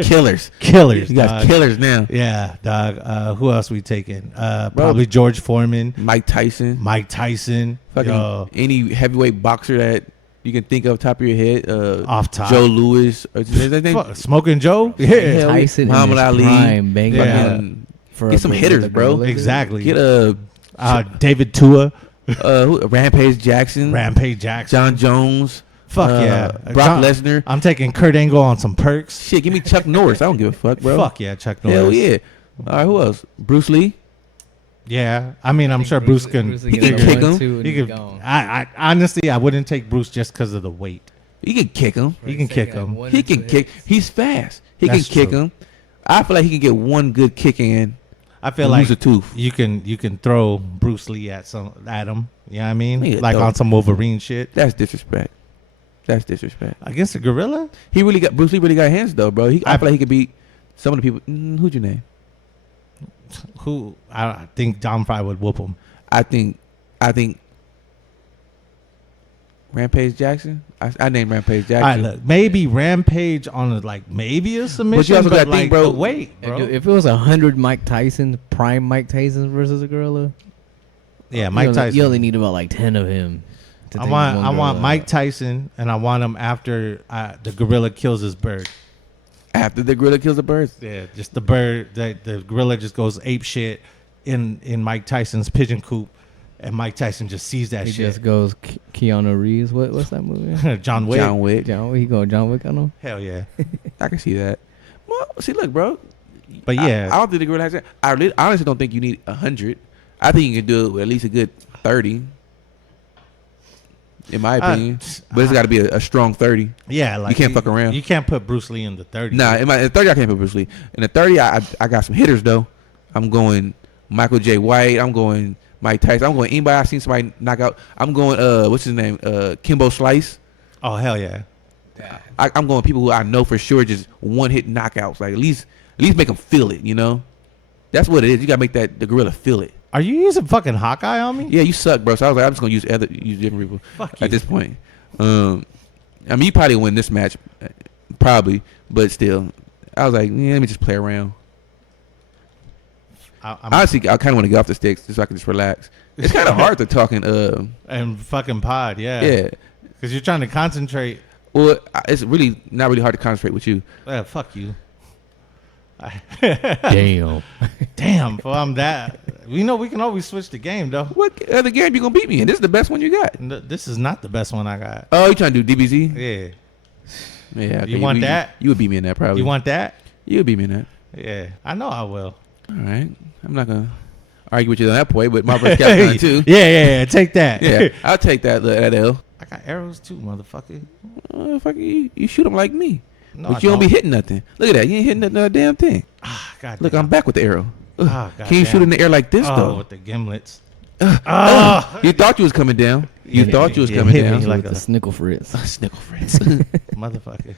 killers. Killers. You got dog. killers now. Yeah, dog. Who else we taking? Probably George Foreman, Mike Tyson. Mike Tyson. Fucking Yo, any heavyweight boxer that you can think of top of your head. off top. Joe Louis. Or, is that name? Fuck, Smoking Joe? Hell, Yeah. Tyson in Muhammad his Ali. prime, banging Yeah. out Fucking for get a some gorilla, hitters, the bro. gorilla, dude. Exactly. Get David Tua, Rampage Jackson. Rampage Jackson. John Jones. Fuck yeah. Brock Lesnar. I'm taking Kurt Angle on some perks. Shit, give me Chuck Norris. I don't give a fuck, bro. Fuck yeah, Chuck Norris. Hell yeah. All right, who else? Bruce Lee. Yeah, I mean, I'm sure Bruce can. Bruce Lee he gets can a kick 1, him. 2, and He he's could. gone. I honestly, I wouldn't take Bruce just because of the weight. He can kick him. He can kick him. He can kick. He's fast. He That's can kick true. him. I feel like he can get one good kick in. I feel and like lose a tooth. you can throw Bruce Lee at him. You know what I mean? Yeah, Like though. on some Wolverine shit. That's disrespect. That's disrespect. Against a gorilla? He really got Bruce Lee. Really got hands though, bro. I I- feel like he could beat some of the people. Who'd you name? Who? I think Don Fry would whoop him. I think Rampage Jackson. I named Rampage All right, Jackson. look, maybe Rampage on a, like maybe a submission, also gotta like think, bro, the weight, bro. If it was 100 Mike Tyson, prime Mike Tyson versus a gorilla, Yeah, Mike Tyson. You only need about like 10 of him. to I take want one I want gorilla Mike out. Tyson, and I want him after the gorilla kills his bird. After the gorilla kills the birds. Yeah, just the bird. The gorilla just goes ape shit in Mike Tyson's pigeon coop, and Mike Tyson just sees that He shit. just goes Keanu Reeves. What's that movie? John Wick. John Wick. He go John Wick on him. Hell yeah. I can see that. Well, see, look, bro. But yeah, I don't think the gorilla has that. I honestly don't think you need 100. I think you can do it with at least a good 30. In my opinion, but it's got to be a strong 30. yeah, like you can't fuck around. You can't put Bruce Lee in the 30. Nah, in 30 I can't put Bruce Lee. In the 30 I got some hitters though. I'm going Michael J. White. I'm going Mike Tyson. I'm going anybody I seen somebody knock out. I'm going what's his name? Kimbo Slice. Oh hell yeah. I'm going people who I know for sure just one hit knockouts. Like at least make them feel it. You know, that's what it is. You gotta make the gorilla feel it. Are you using fucking Hawkeye on me? Yeah, you suck, bro. So I was like, I'm just gonna use different people Fuck you. at this point. I mean, you probably win this match, probably, but still, I was like, yeah, let me just play around. Honestly, I kind of want to get off the sticks just so I can just relax. It's kind of hard to talk in and fucking pod, yeah. yeah. Because you're trying to concentrate. Well, it's really not really hard to concentrate with you. Fuck you. Damn. Damn, fool, I'm that. We know we can always switch the game though. What other game you gonna beat me in? This is the best one you got. This is not the best one I got. Oh, you trying to do DBZ? Yeah. Yeah. You want that? You would beat me in that probably. You want that? You would beat me in that. Yeah. I know I will. All right. I'm not gonna argue with you on that point, but my versus Capcom too. Yeah. Take that. Yeah, I'll take that L. I got arrows too, motherfucker. Fuck you shoot them like me. No, But you don't be hitting nothing. Look at that. You ain't hitting another damn thing. God Look, damn. I'm back with the arrow. Ugh. Ah, Can you shoot in the air like this, oh, though? with the gimlets. Oh, You thought you was coming down. You Yeah, thought you was yeah, coming hit me down. like With a- the snickle fritz. Snickle Fritz. motherfucker.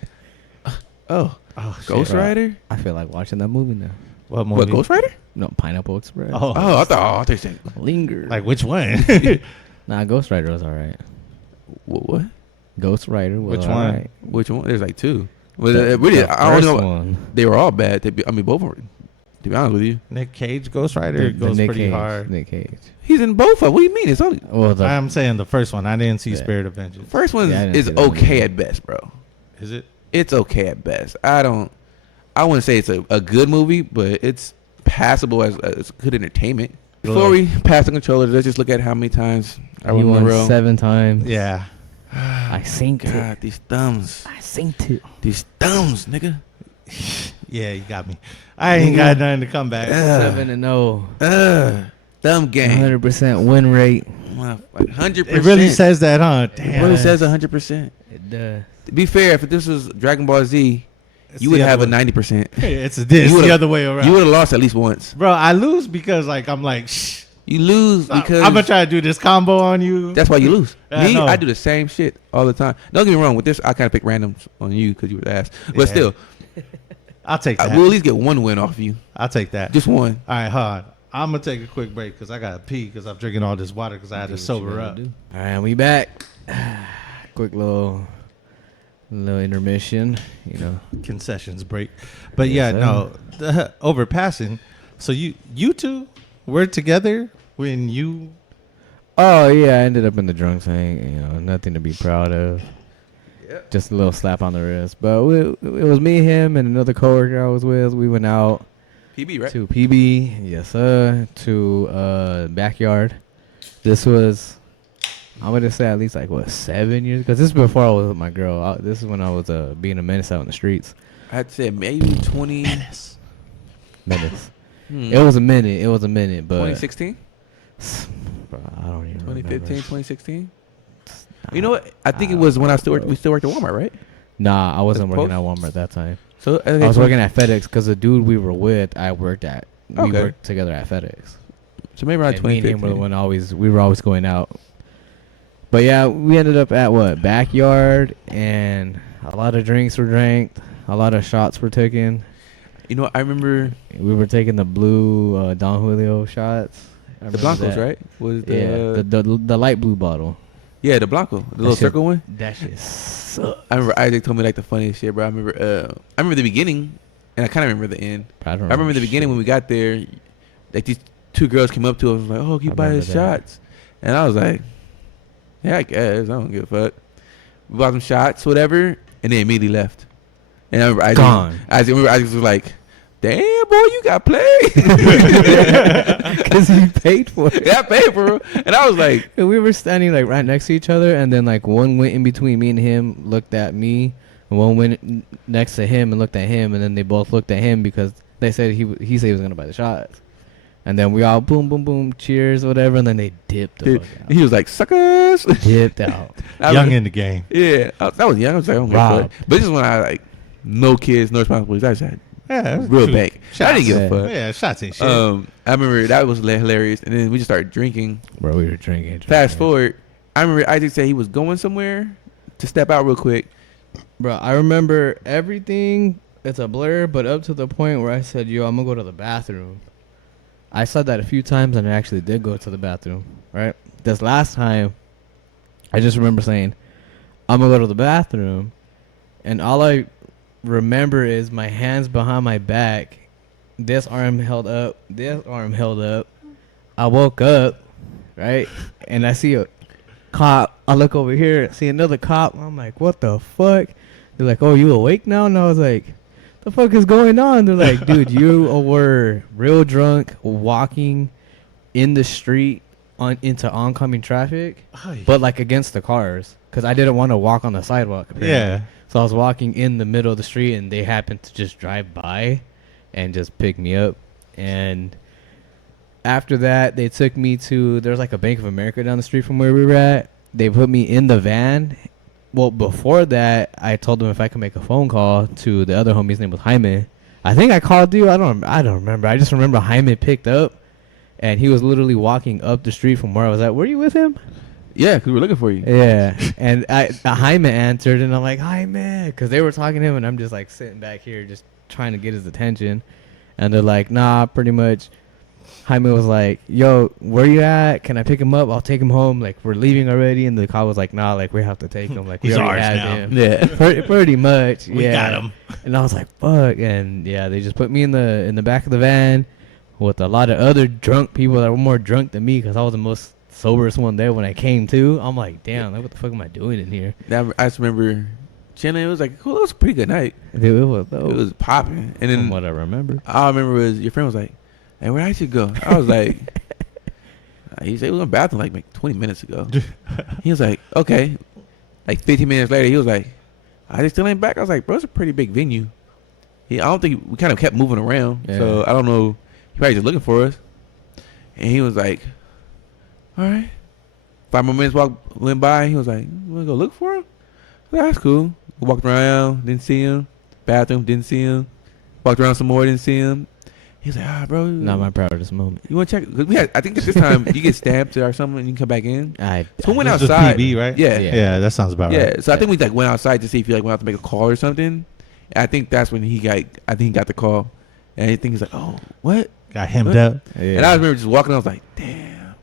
Oh, Oh, shit. Ghost Rider? I feel like watching that movie now. What movie? What, Ghost Rider? No, Pineapple Express. Oh, Oh, I thought you said. Linger. like which one? Nah, Ghost Rider was alright. What? Ghost Rider was Which one? alright. Which one? There's like two. Well, The- really, the I don't first know. one. They were all bad. I mean, both of them. To be honest with you, Nick Cage, Ghost Rider goes Nick pretty Cage, hard. Nick Cage. he's in both of them. What do you mean? It's only Well, the I'm saying the first one. I didn't see Yeah. Spirit of Vengeance. first one Yeah, I didn't is see that one okay either. at best, bro. Is it? It's okay at best. I wouldn't say it's a good movie, but it's passable as good entertainment. Before we pass the controller, let's just look at how many times I he won in a won row. 7 times. Yeah. I synced it. God, these thumbs. I synced it. These thumbs, nigga. Yeah, you got me. I ain't got nothing to come back. 7-0. Thumb game. 100% win rate. Like 100%. It really says that, huh? Damn. It really says 100%. It does. To be fair, if this was Dragon Ball Z, It's you the would other have a way. 90%. It's this You the would've- other way around. You would have lost at least once. Bro, I lose because like I'm like, shh. You lose because I'm gonna try to do this combo on you. that's why you lose. I Me, know. I do the same shit all the time. Don't get me wrong. With this, I kind of pick randoms on you because you were the ass. But Yeah. still, I'll take I that. will at least get one win off you. I'll take that. Just one. All right, hold on. I'm gonna take a quick break because I gotta pee because I'm drinking all this water because I had to sober up. All right, we back. Quick little intermission. You know, Concessions break, but Yes, yeah, sir. no, the overpassing. So you two were together when you. oh yeah, I ended up in the drunk tank. You know, nothing to be proud of. Just a little slap on the wrist. But it was me, him, and another coworker I was with. We went out PB, right? to PB, yes sir, to backyard. This was, I'm gonna say at least like what 7 years, because this is before I was with my girl. This is when I was being a menace out in the streets. I'd say maybe 20. Menace. Hmm. It was a minute. It was a minute, but 2016, bro, I don't even 2015, remember. 2016. You know what? I think it was when we still worked at Walmart, right? Nah, I wasn't As working opposed- at Walmart that time. So I was working at FedEx because the dude we were with, I worked at. We Okay. worked together at FedEx. So maybe around And me and him 2015. were the one we were always going out. But yeah, we ended up at what, backyard, and a lot of drinks were drank, a lot of shots were taken. You know, I remember We were taking the blue Don Julio shots. I the remember Blancos, that. right? Was the Yeah, the light blue bottle. yeah, the Blanco, the little shit- circle one. That shit sucks. I remember Isaac told me like the funniest shit, bro. I remember the beginning, and I kind of remember the end. I don't I remember the beginning when we got there, like these two girls came up to us and was like, "Oh, can you I buy remember us that. shots?" And I was like, "Yeah, I guess. I don't give a fuck." We bought some shots, whatever, and they immediately left. And I remember Gone. Isaac was like, "Damn, boy, you got played." Because he paid for it. Yeah, I paid for it. And I was like, And we were standing like right next to each other, and then like one went in between me and him, looked at me, and one went next to him and looked at him, and then they both looked at him because they said he said he was gonna buy the shots, and then we all boom boom boom cheers whatever, and then they dipped the dude, fuck out. he was like, "Suckers." Dipped out. I Young was- in the game. Yeah, I was young. I was like, "Oh my Robbed. god!" But this is when I like no kids, no responsibilities. I just had Yeah, that's real true. bank. I Shots. didn't give a Yeah. fuck. Yeah, shots ain't shit. I remember that was hilarious, and then we just started drinking. Bro, we were drinking. Fast forward, I remember Isaac said he was going somewhere to step out real quick. Bro, I remember everything. It's a blur, but up to the point where I said, "Yo, I'm gonna go to the bathroom." I said that a few times, and I actually did go to the bathroom. Right, this last time, I just remember saying, "I'm gonna go to the bathroom," and all I remember is my hands behind my back, this arm held up, this arm held up. I woke up, right, and I see a cop. I look over here, see another cop. I'm like, what the fuck? They're like, oh, you awake now? And I was like, the fuck is going on? They're like, dude, you were real drunk walking in the street into oncoming traffic, but like against the cars, because I didn't want to walk on the sidewalk. Apparently. yeah. So I was walking in the middle of the street, and they happened to just drive by and just pick me up. And after that, they took me to, there's like a Bank of America down the street from where we were at. They put me in the van. Well, before that, I told them if I could make a phone call to the other homie. His name was Jaime. I think I called you. I don't remember. I just remember Jaime picked up, and he was literally walking up the street from where I was at. Were you with him? Yeah, because we're looking for you. Yeah, and Jaime answered, and I'm like, Jaime, because they were talking to him, and I'm just like sitting back here, just trying to get his attention, and they're like, nah, pretty much. Jaime was like, yo, where you at? Can I pick him up? I'll take him home. Like, we're leaving already, and the cop was like, nah, like we have to take him. Like, we He's already ours have now. him. Yeah. Pretty much. We yeah. got him. And I was like, fuck, and yeah, they just put me in the back of the van with a lot of other drunk people that were more drunk than me, because I was the most soberest one there when I came to. I'm like, damn, like, what the fuck am I doing in here? I just remember chilling. It was like, cool. It was a pretty good night. Dude, it was It was popping. And then from what I remember. all I remember was your friend was like, hey, where I should go? I was like, he said we was in the bathroom like 20 minutes ago. He was like, okay. Like 15 minutes later, he was like, I just still ain't back. I was like, bro, it's a pretty big venue. I don't think we kind of kept moving around. Yeah. So I don't know. He probably just looking for us. And he was like, all right. 5 more minutes went by. He was like, you want to go look for him? I was like, that's cool. We walked around, didn't see him. Bathroom, didn't see him. Walked around some more, didn't see him. He was like, bro. Not my proudest moment. You want to check? Cause I think at this time you get stamped or something and you can come back in. So we went This was outside. PB, right? Yeah. Yeah, that sounds about Yeah. right. So I think we like went outside to see if he like went out to make a call or something. And I think that's when I think he got the call. And I think he's like, oh, what? Got hemmed What? up. Yeah. And I remember just walking. I was like, damn,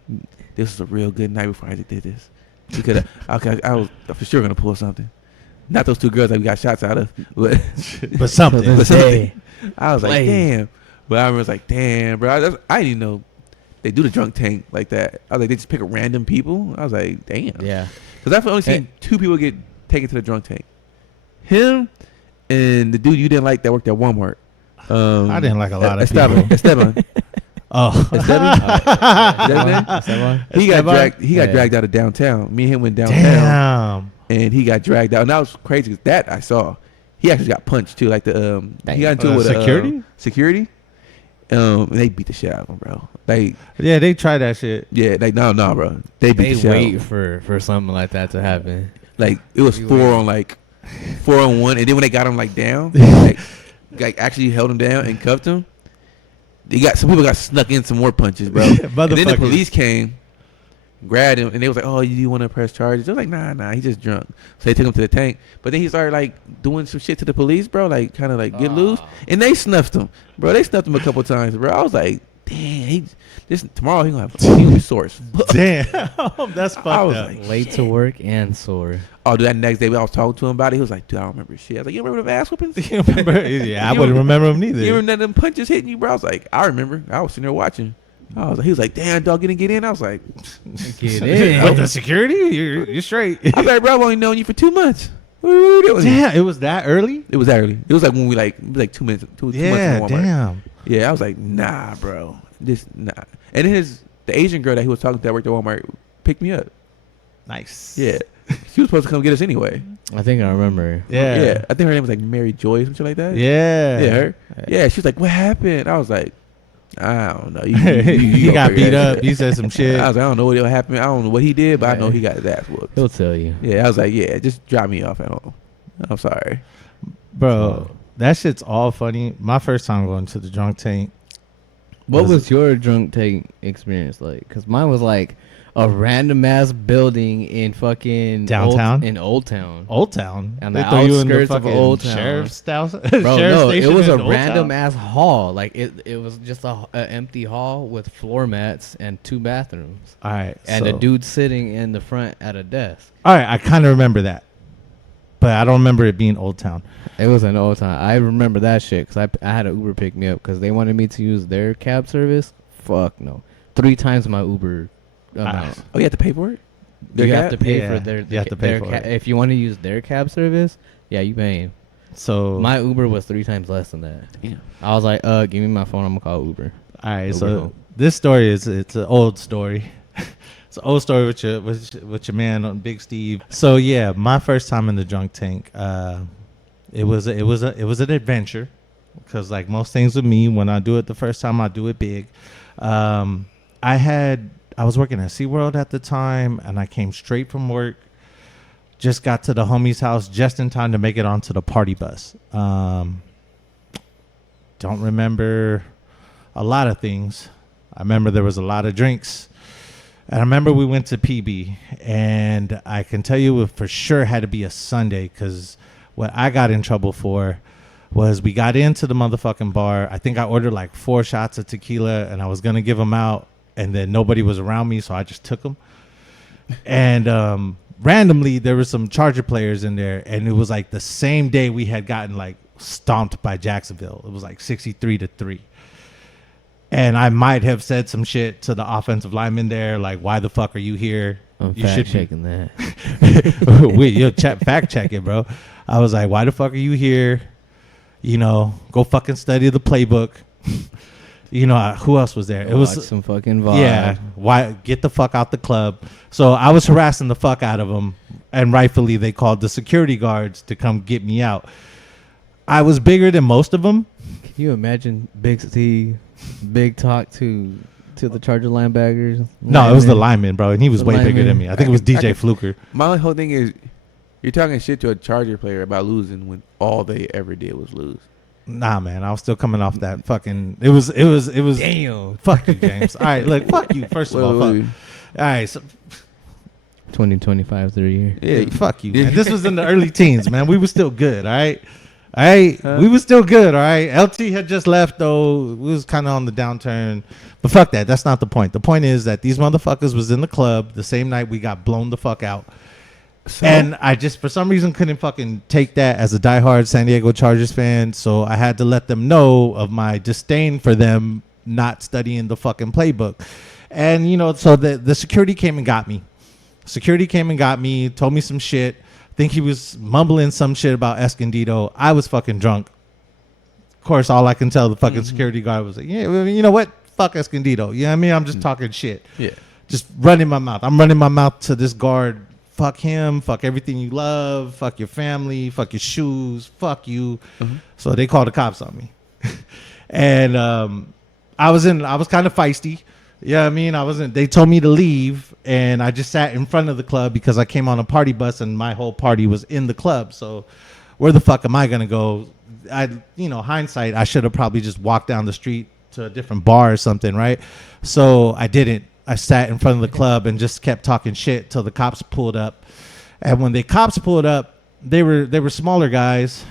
this was a real good night before Isaac did this. Because I was for sure gonna pull something. Not those 2 girls that we got shots out of, but But something. To this day. I was like, Play. damn. But I was like, damn, bro. I didn't even know they do the drunk tank like that. I was like, they just pick random people. I was like, damn. Yeah. Because I've only seen 2 people get taken to the drunk tank. Him and the dude you didn't like that worked at Walmart. I didn't like a lot of Esteban. people. Esteban. Oh. Esteban? Is that his name? Is that why? He got Esteban? dragged. He got Yeah. dragged out of downtown. Me and him went downtown, Damn. and he got dragged out. And that was crazy. 'Cause that I saw. He actually got punched too. Like the he got into it with security. security. And they beat the shit out of him, bro. Like, Yeah, they tried that shit. yeah, like no, bro. They beat They the shit out of wait him. for something like that to happen. Like it was They 4 wait. on 4-on-1, and then when they got him like down, like actually held him down and cuffed him. Some people got snuck in some more punches, bro. And then the Motherfuckers. police came, grabbed him, and they was like, "Oh, you want to press charges?" They was like, "Nah, he's just drunk." So they took him to the tank. But then he started like doing some shit to the police, bro. Like kind of like get loose, and they snuffed him, bro. They snuffed him a couple times, bro. I was like, "Damn, tomorrow he gonna be sore as fuck." Damn. That's fucked I was up. like, Late to work and sore. Oh, dude, that next day when I was talking to him about it, he was like, "Dude, I don't remember shit." I was like, "You remember them ass whoopings? You remember? Yeah, I You wouldn't remember him neither. You remember them punches hitting you, bro?" I was like, "I remember. I was sitting there watching." He was like, "Damn, dog, get in." I was like, Get in. With the security? You're straight. "I bet, bro, I've only known you for 2 months." Ooh, that was- Damn, it was that early? It was that early. It was like when we like 2 minutes, two months Yeah, in Walmart. damn. Yeah, I was like, nah, bro, nah. And then the Asian girl that he was talking to that worked at Walmart picked me up. Nice. Yeah, she was supposed to come get us anyway. I think I remember. Yeah. I think her name was like Mary Joy, something like that. Yeah. Yeah, her. Yeah, she was like, "What happened?" I was like, "I don't know." He go got figure beat that up. shit. He said some shit. I was like, "I don't know what happened. I don't know what he did, but I know Yeah. he got his ass whooped." He'll tell you. Yeah, I was like, "Yeah, just drop me off at home." I'm sorry. Bro, that shit's all funny. My first time going to the drunk tank. What Was was your drunk tank experience like? Because mine was like a random ass building in fucking Downtown? Old Town. Old Town. On They the throw you in the outskirts of fucking Old Town. Sheriff's house. Bro, Sheriff's no, it station was a in Old random Town? ass hall. Like it was just a empty hall with floor mats and 2 bathrooms, All right. and so, a dude sitting in the front at a desk. All right, I kind of remember that, but I don't remember it being Old Town. It was an Old Town. I remember that shit because I had an Uber pick me up because they wanted me to use their cab service. Fuck no, 3 times my Uber amount. Oh, you have to pay for it? You have to pay Yeah, for their. you have to pay their for it. If you want to use their cab service, yeah, you paying. So My Uber was 3 times less than that. Yeah. I was like, give me my phone. I'm gonna call Uber. all right, Uber so home. this story it's an old story. It's an old story with your man on Big Steve. So yeah, my first time in the drunk tank, it was an adventure because like most things with me, when I do it the first time, I do it big. I was working at SeaWorld at the time, and I came straight from work. Just got to the homie's house just in time to make it onto the party bus. Don't remember a lot of things. I remember there was a lot of drinks. And I remember we went to PB, and I can tell you it for sure had to be a Sunday, because what I got in trouble for was we got into the motherfucking bar. I think I ordered like 4 shots of tequila, and I was going to give them out, and then nobody was around me, so I just took them. And randomly, there were some Charger players in there, and it was like the same day we had gotten like stomped by Jacksonville. It was like 63-3. And I might have said some shit to the offensive lineman there, like, "Why the fuck are you here?" I'm You fact should checking that. You'll fact check it, bro. I was like, "Why the fuck are you here? You know, go fucking study the playbook." You know, who else was there? It was Watch some fucking VOD. yeah. Why get the fuck out the club? So I was harassing the fuck out of them, and rightfully they called the security guards to come get me out. I was bigger than most of them. Can you imagine Big C, big talk to the Charger linebackers? No, it was the lineman, bro, and he was way bigger than me. I think it was DJ Fluker. My only whole thing is, you're talking shit to a Charger player about losing when all they ever did was lose. Nah, man, I was still coming off that fucking. It was. Damn. Fuck you, James. All right, look, fuck you. First of all, fuck. All right, so 2025 through year. Yeah, fuck you, man. This was in the early teens, man. We were still good, all right. All right, we were still good, all right. LT had just left though. We was kind of on the downturn, but fuck that. That's not the point. The point is that these motherfuckers was in the club the same night we got blown the fuck out. So? And I just, for some reason, couldn't fucking take that as a diehard San Diego Chargers fan. So I had to let them know of my disdain for them not studying the fucking playbook. And, you know, so the security came and got me. Security came and got me, told me some shit. I think he was mumbling some shit about Escondido. I was fucking drunk. Of course, all I can tell the fucking security guard was like, yeah, you know what? Fuck Escondido. You know what I mean? I'm just talking shit. Yeah. Just running my mouth. I'm running my mouth to this guard. Fuck him, fuck everything you love, fuck your family, fuck your shoes, fuck you. So they called the cops on me. And I was kind of feisty. Yeah, I mean, they told me to leave, and I just sat in front of the club because I came on a party bus and my whole party was in the club. So where the fuck am I going to go? Hindsight, I should have probably just walked down the street to a different bar or something, right? So I didn't. I sat in front of the club and just kept talking shit till the cops pulled up. And when the cops pulled up, they were smaller guys,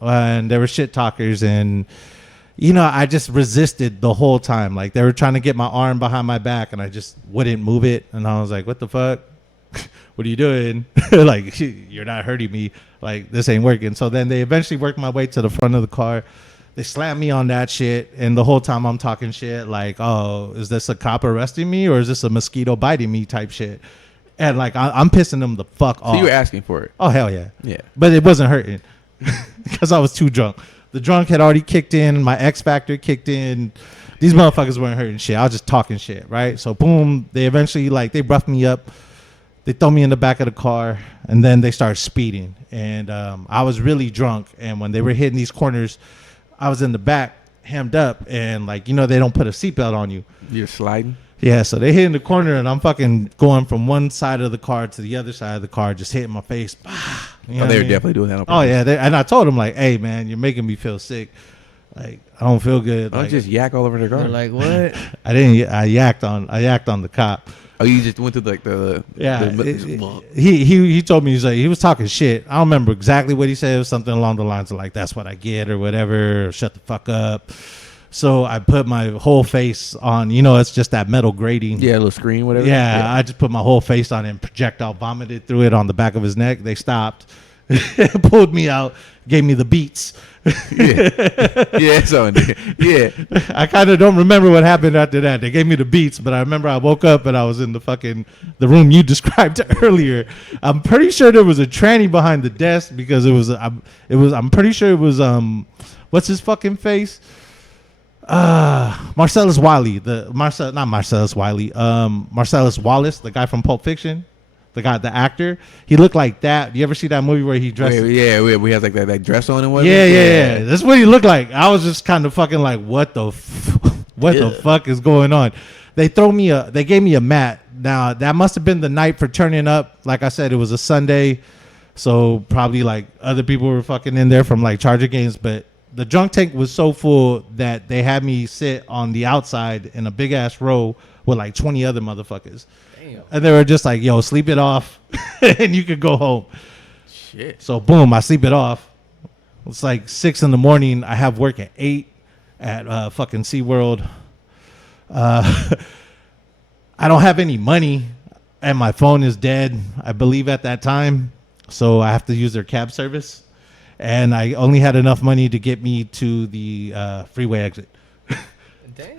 and they were shit talkers. And, you know, I just resisted the whole time. Like, they were trying to get my arm behind my back, and I just wouldn't move it. And I was like, what the fuck? What are you doing? Like, you're not hurting me. Like, this ain't working. So then they eventually worked my way to the front of the car. They slammed me on that shit, and the whole time I'm talking shit like, oh, is this a cop arresting me or is this a mosquito biting me type shit? And like, I'm pissing them the fuck off. So you were asking for it? Oh, hell yeah. Yeah. But it wasn't hurting because I was too drunk. The drunk had already kicked in. My X factor kicked in. These motherfuckers weren't hurting shit. I was just talking shit, right? So boom, they eventually, like, they roughed me up. They throw me in the back of the car, and then they start speeding. And I was really drunk, and when they were hitting these corners, I was in the back, hemmed up, and like, you know, they don't put a seatbelt on you. You're sliding? Yeah, so they hit in the corner, and I'm fucking going from one side of the car to the other side of the car, just hitting my face. You know they were mean? definitely doing that on purpose. Oh, yeah. And I told them, like, hey, man, you're making me feel sick. Like, I don't feel good. Don't like, just yak all over the car. They're like, what? I didn't. I yacked on the cop. Oh, you just went to like the Yeah, he told me, he was talking shit. I don't remember exactly what he said. It was something along the lines of like, that's what I get or whatever, or shut the fuck up. So I put my whole face on, you know, it's just that metal grating. Yeah, a little screen, whatever. Yeah, I just put my whole face on it and projectile vomited through it on the back of his neck. They stopped, pulled me out, gave me the beats. Yeah, so yeah. I kind of don't remember what happened after that. They gave me the beats, but I remember I woke up and I was in the room you described earlier. I'm pretty sure there was a tranny behind the desk because I'm pretty sure it was what's his fucking face? Marcellus Wiley, Marcellus Wallace, the guy from Pulp Fiction. The actor, he looked like that. You ever see that movie where he dressed? We had like that dress on and whatnot. Yeah. That's what he looked like. I was just kind of fucking like, what the fuck is going on? They gave me a mat. Now that must have been the night for turning up. Like I said, it was a Sunday, so probably like other people were fucking in there from like Charger games. But the drunk tank was so full that they had me sit on the outside in a big ass row with like 20 other motherfuckers. Damn. And they were just like, yo, sleep it off and you could go home. Shit. So boom, I sleep it off. It's like 6 a.m. I have work at 8 at fucking SeaWorld. I don't have any money and my phone is dead, I believe, at that time. So I have to use their cab service. And I only had enough money to get me to the freeway exit. Damn.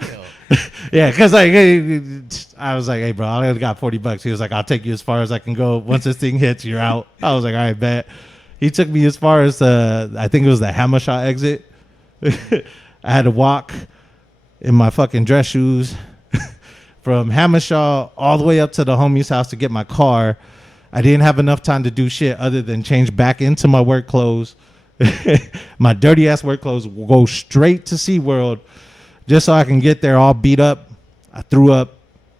Yeah, because like I was like, hey, bro, I only got $40. He was like, I'll take you as far as I can go. Once this thing hits, you're out. I was like, all right, bet. He took me as far as I think it was the Hammershaw exit. I had to walk in my fucking dress shoes from Hammershaw all the way up to the homie's house to get my car. I didn't have enough time to do shit other than change back into my work clothes. My dirty ass work clothes will go straight to SeaWorld just so I can get there all beat up. I threw up.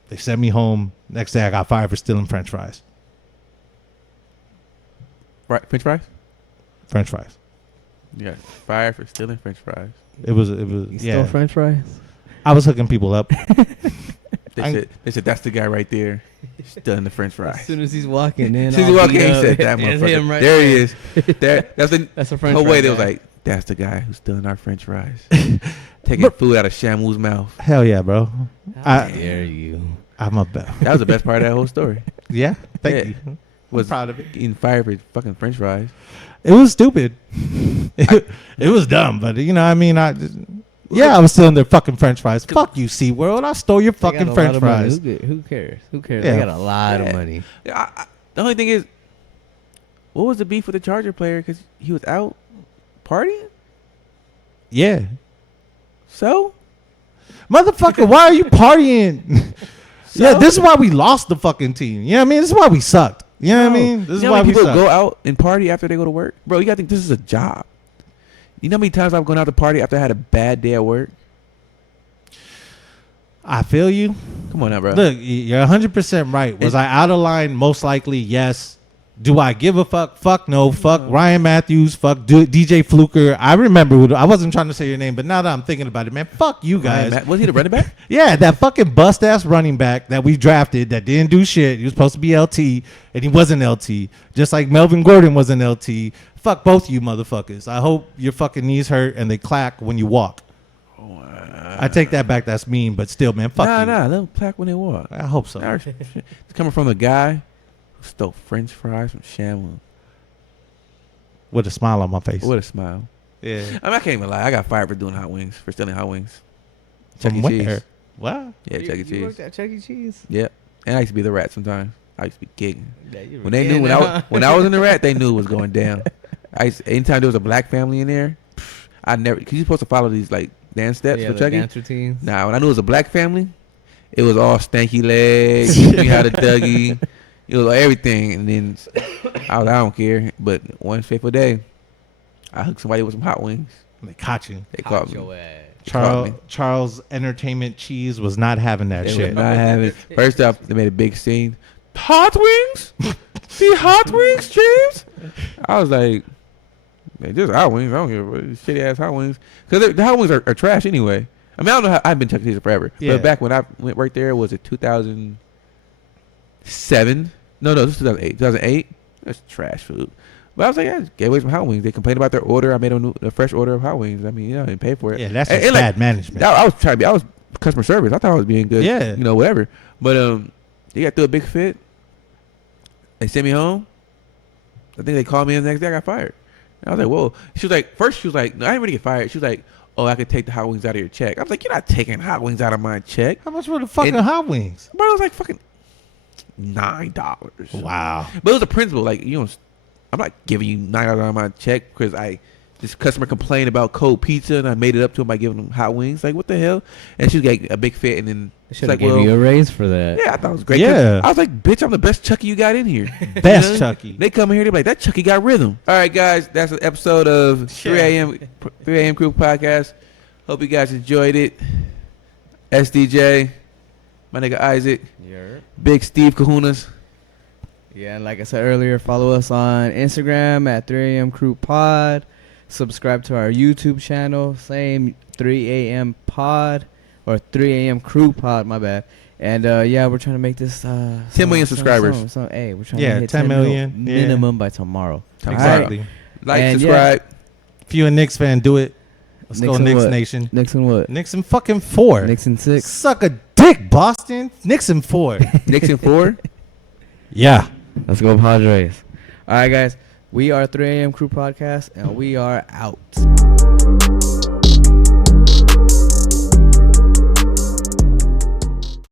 They sent me home. Next day I got fired for stealing French fries. Right, French fries? French fries. Yeah, fired for stealing French fries. It was You yeah. stole French fries? I was hooking people up. They said that's the guy right there, stealing the French fries. As soon as he's walking in, As soon as he walked in, he said, "That it's motherfucker." him right there he is. That's a French whole fry way they was guy. like, "That's the guy who's stealing our French fries, taking food out of Shamu's mouth." Hell yeah, bro. How dare you? I'm a bet. That was the best part of that whole story. Yeah, thank Yeah. you. Was proud of it. Getting fired for fucking French fries. It was stupid. It was dumb, but you know, I mean, I was stealing their fucking French fries. Fuck you, SeaWorld. I stole your They got fucking a French lot of money. fries. Who cares? Who cares? Yeah. They got a lot of money. The only thing is, what was the beef with the Charger player? Because he was out partying. Yeah. So Motherfucker, why are you partying? Yeah, So? this is why we lost the fucking team. You know what I mean? This is why we sucked. You know what I mean? This is you know why how we many people sucked. go out and party after they go to work? Bro, you gotta think this is a job. You know how many times I've gone out to party after I had a bad day at work? I feel you. Come on now, bro. Look, you're 100% right. Was I out of line? Most likely, yes. Do I give a fuck? Fuck no. Fuck Ryan Matthews. Fuck DJ Fluker. I remember. I wasn't trying to say your name, but now that I'm thinking about it, man, fuck you guys. Was he the running back? Yeah, that fucking bust ass running back that we drafted that didn't do shit. He was supposed to be LT, and he wasn't LT. Just like Melvin Gordon wasn't LT. Fuck both you motherfuckers. I hope your fucking knees hurt and they clack when you walk. I take that back. That's mean, but still, man, fuck you. Nah. Let them clack when they walk. I hope so. It's coming from the guy who stole French fries from Shamu. With a smile on my face. What a smile. Yeah. I mean, I can't even lie. I got fired for doing hot wings, for stealing hot wings. From Chuck E. where? Cheese. What? Yeah, Chuck E. You Cheese. worked at Chuck E. Cheese? Yep. And I used to be the rat sometimes. I used to be gigging. Yeah, you When they knew when I was in the rat, they knew it was going down. Anytime there was a black family in there, I never, cause you're supposed to follow these like dance steps for the Chucky. dance routines. Nah, when I knew it was a black family, it was all stanky legs. We had a Dougie. It was like everything, and then I don't care. But one fateful day, I hooked somebody with some hot wings. They caught you. They caught me. Your ass. Charles Entertainment Cheese was not having that They shit. would not have it. First off, they made a big scene. Hot wings? See hot wings, James? I was like, man, just hot wings. I don't give a shitty ass hot wings. Because the hot wings are trash anyway. I mean, I don't know how, I've been Chuck E. Cheese forever. Yeah. But back when I went right there, was it 2007? No, this was 2008. 2008? That's trash food. But I was like, yeah, just gave away some hot wings. They complained about their order. I made a fresh order of hot wings. I mean, I didn't pay for it. Yeah, that's And just like, bad management. I was trying to be. I was customer service. I thought I was being good. Yeah. Whatever. But they got through a big fit. They sent me home. I think they called me the next day. I got fired. And I was like, whoa. She was like, first she was like, no, I didn't really get fired. She was like, oh, I could take the hot wings out of your check. I was like, you're not taking hot wings out of my check. How much were the fucking hot wings? But it was like fucking $9. Wow. But it was a principle. Like, I'm not giving you $9 out of my check because this customer complained about cold pizza and I made it up to him by giving him hot wings. Like, what the hell? And she was like a big fit, and then she's Should like, have gave you a raise for that. yeah, I thought it was great. Yeah. I was like, bitch, I'm the best Chucky you got in here. Best Chucky. They come in here, they be like, that Chucky got rhythm. All right, guys, that's an episode of 3am Crew Podcast. Hope you guys enjoyed it. SDJ, my nigga Isaac, Big Steve Kahunas. Yeah, and like I said earlier, follow us on Instagram at 3amCrew Pod. Subscribe to our YouTube channel. Same 3am pod or 3amCrew pod. My bad. And yeah, we're trying to make this 10 million subscribers. Hey, we're trying Yeah, to hit 10 million. Yeah. minimum by tomorrow. Exactly. Like, And subscribe. If you a Knicks fan, do it. Let's go Knicks and Knicks what? Nation. Nixon what? Knicks in fucking 4. Nixon 6. Suck a dick, Boston. Knicks in 4. Nixon 4. Yeah. Let's go Padres. All right, guys. We are 3am Crew Podcast, and we are out.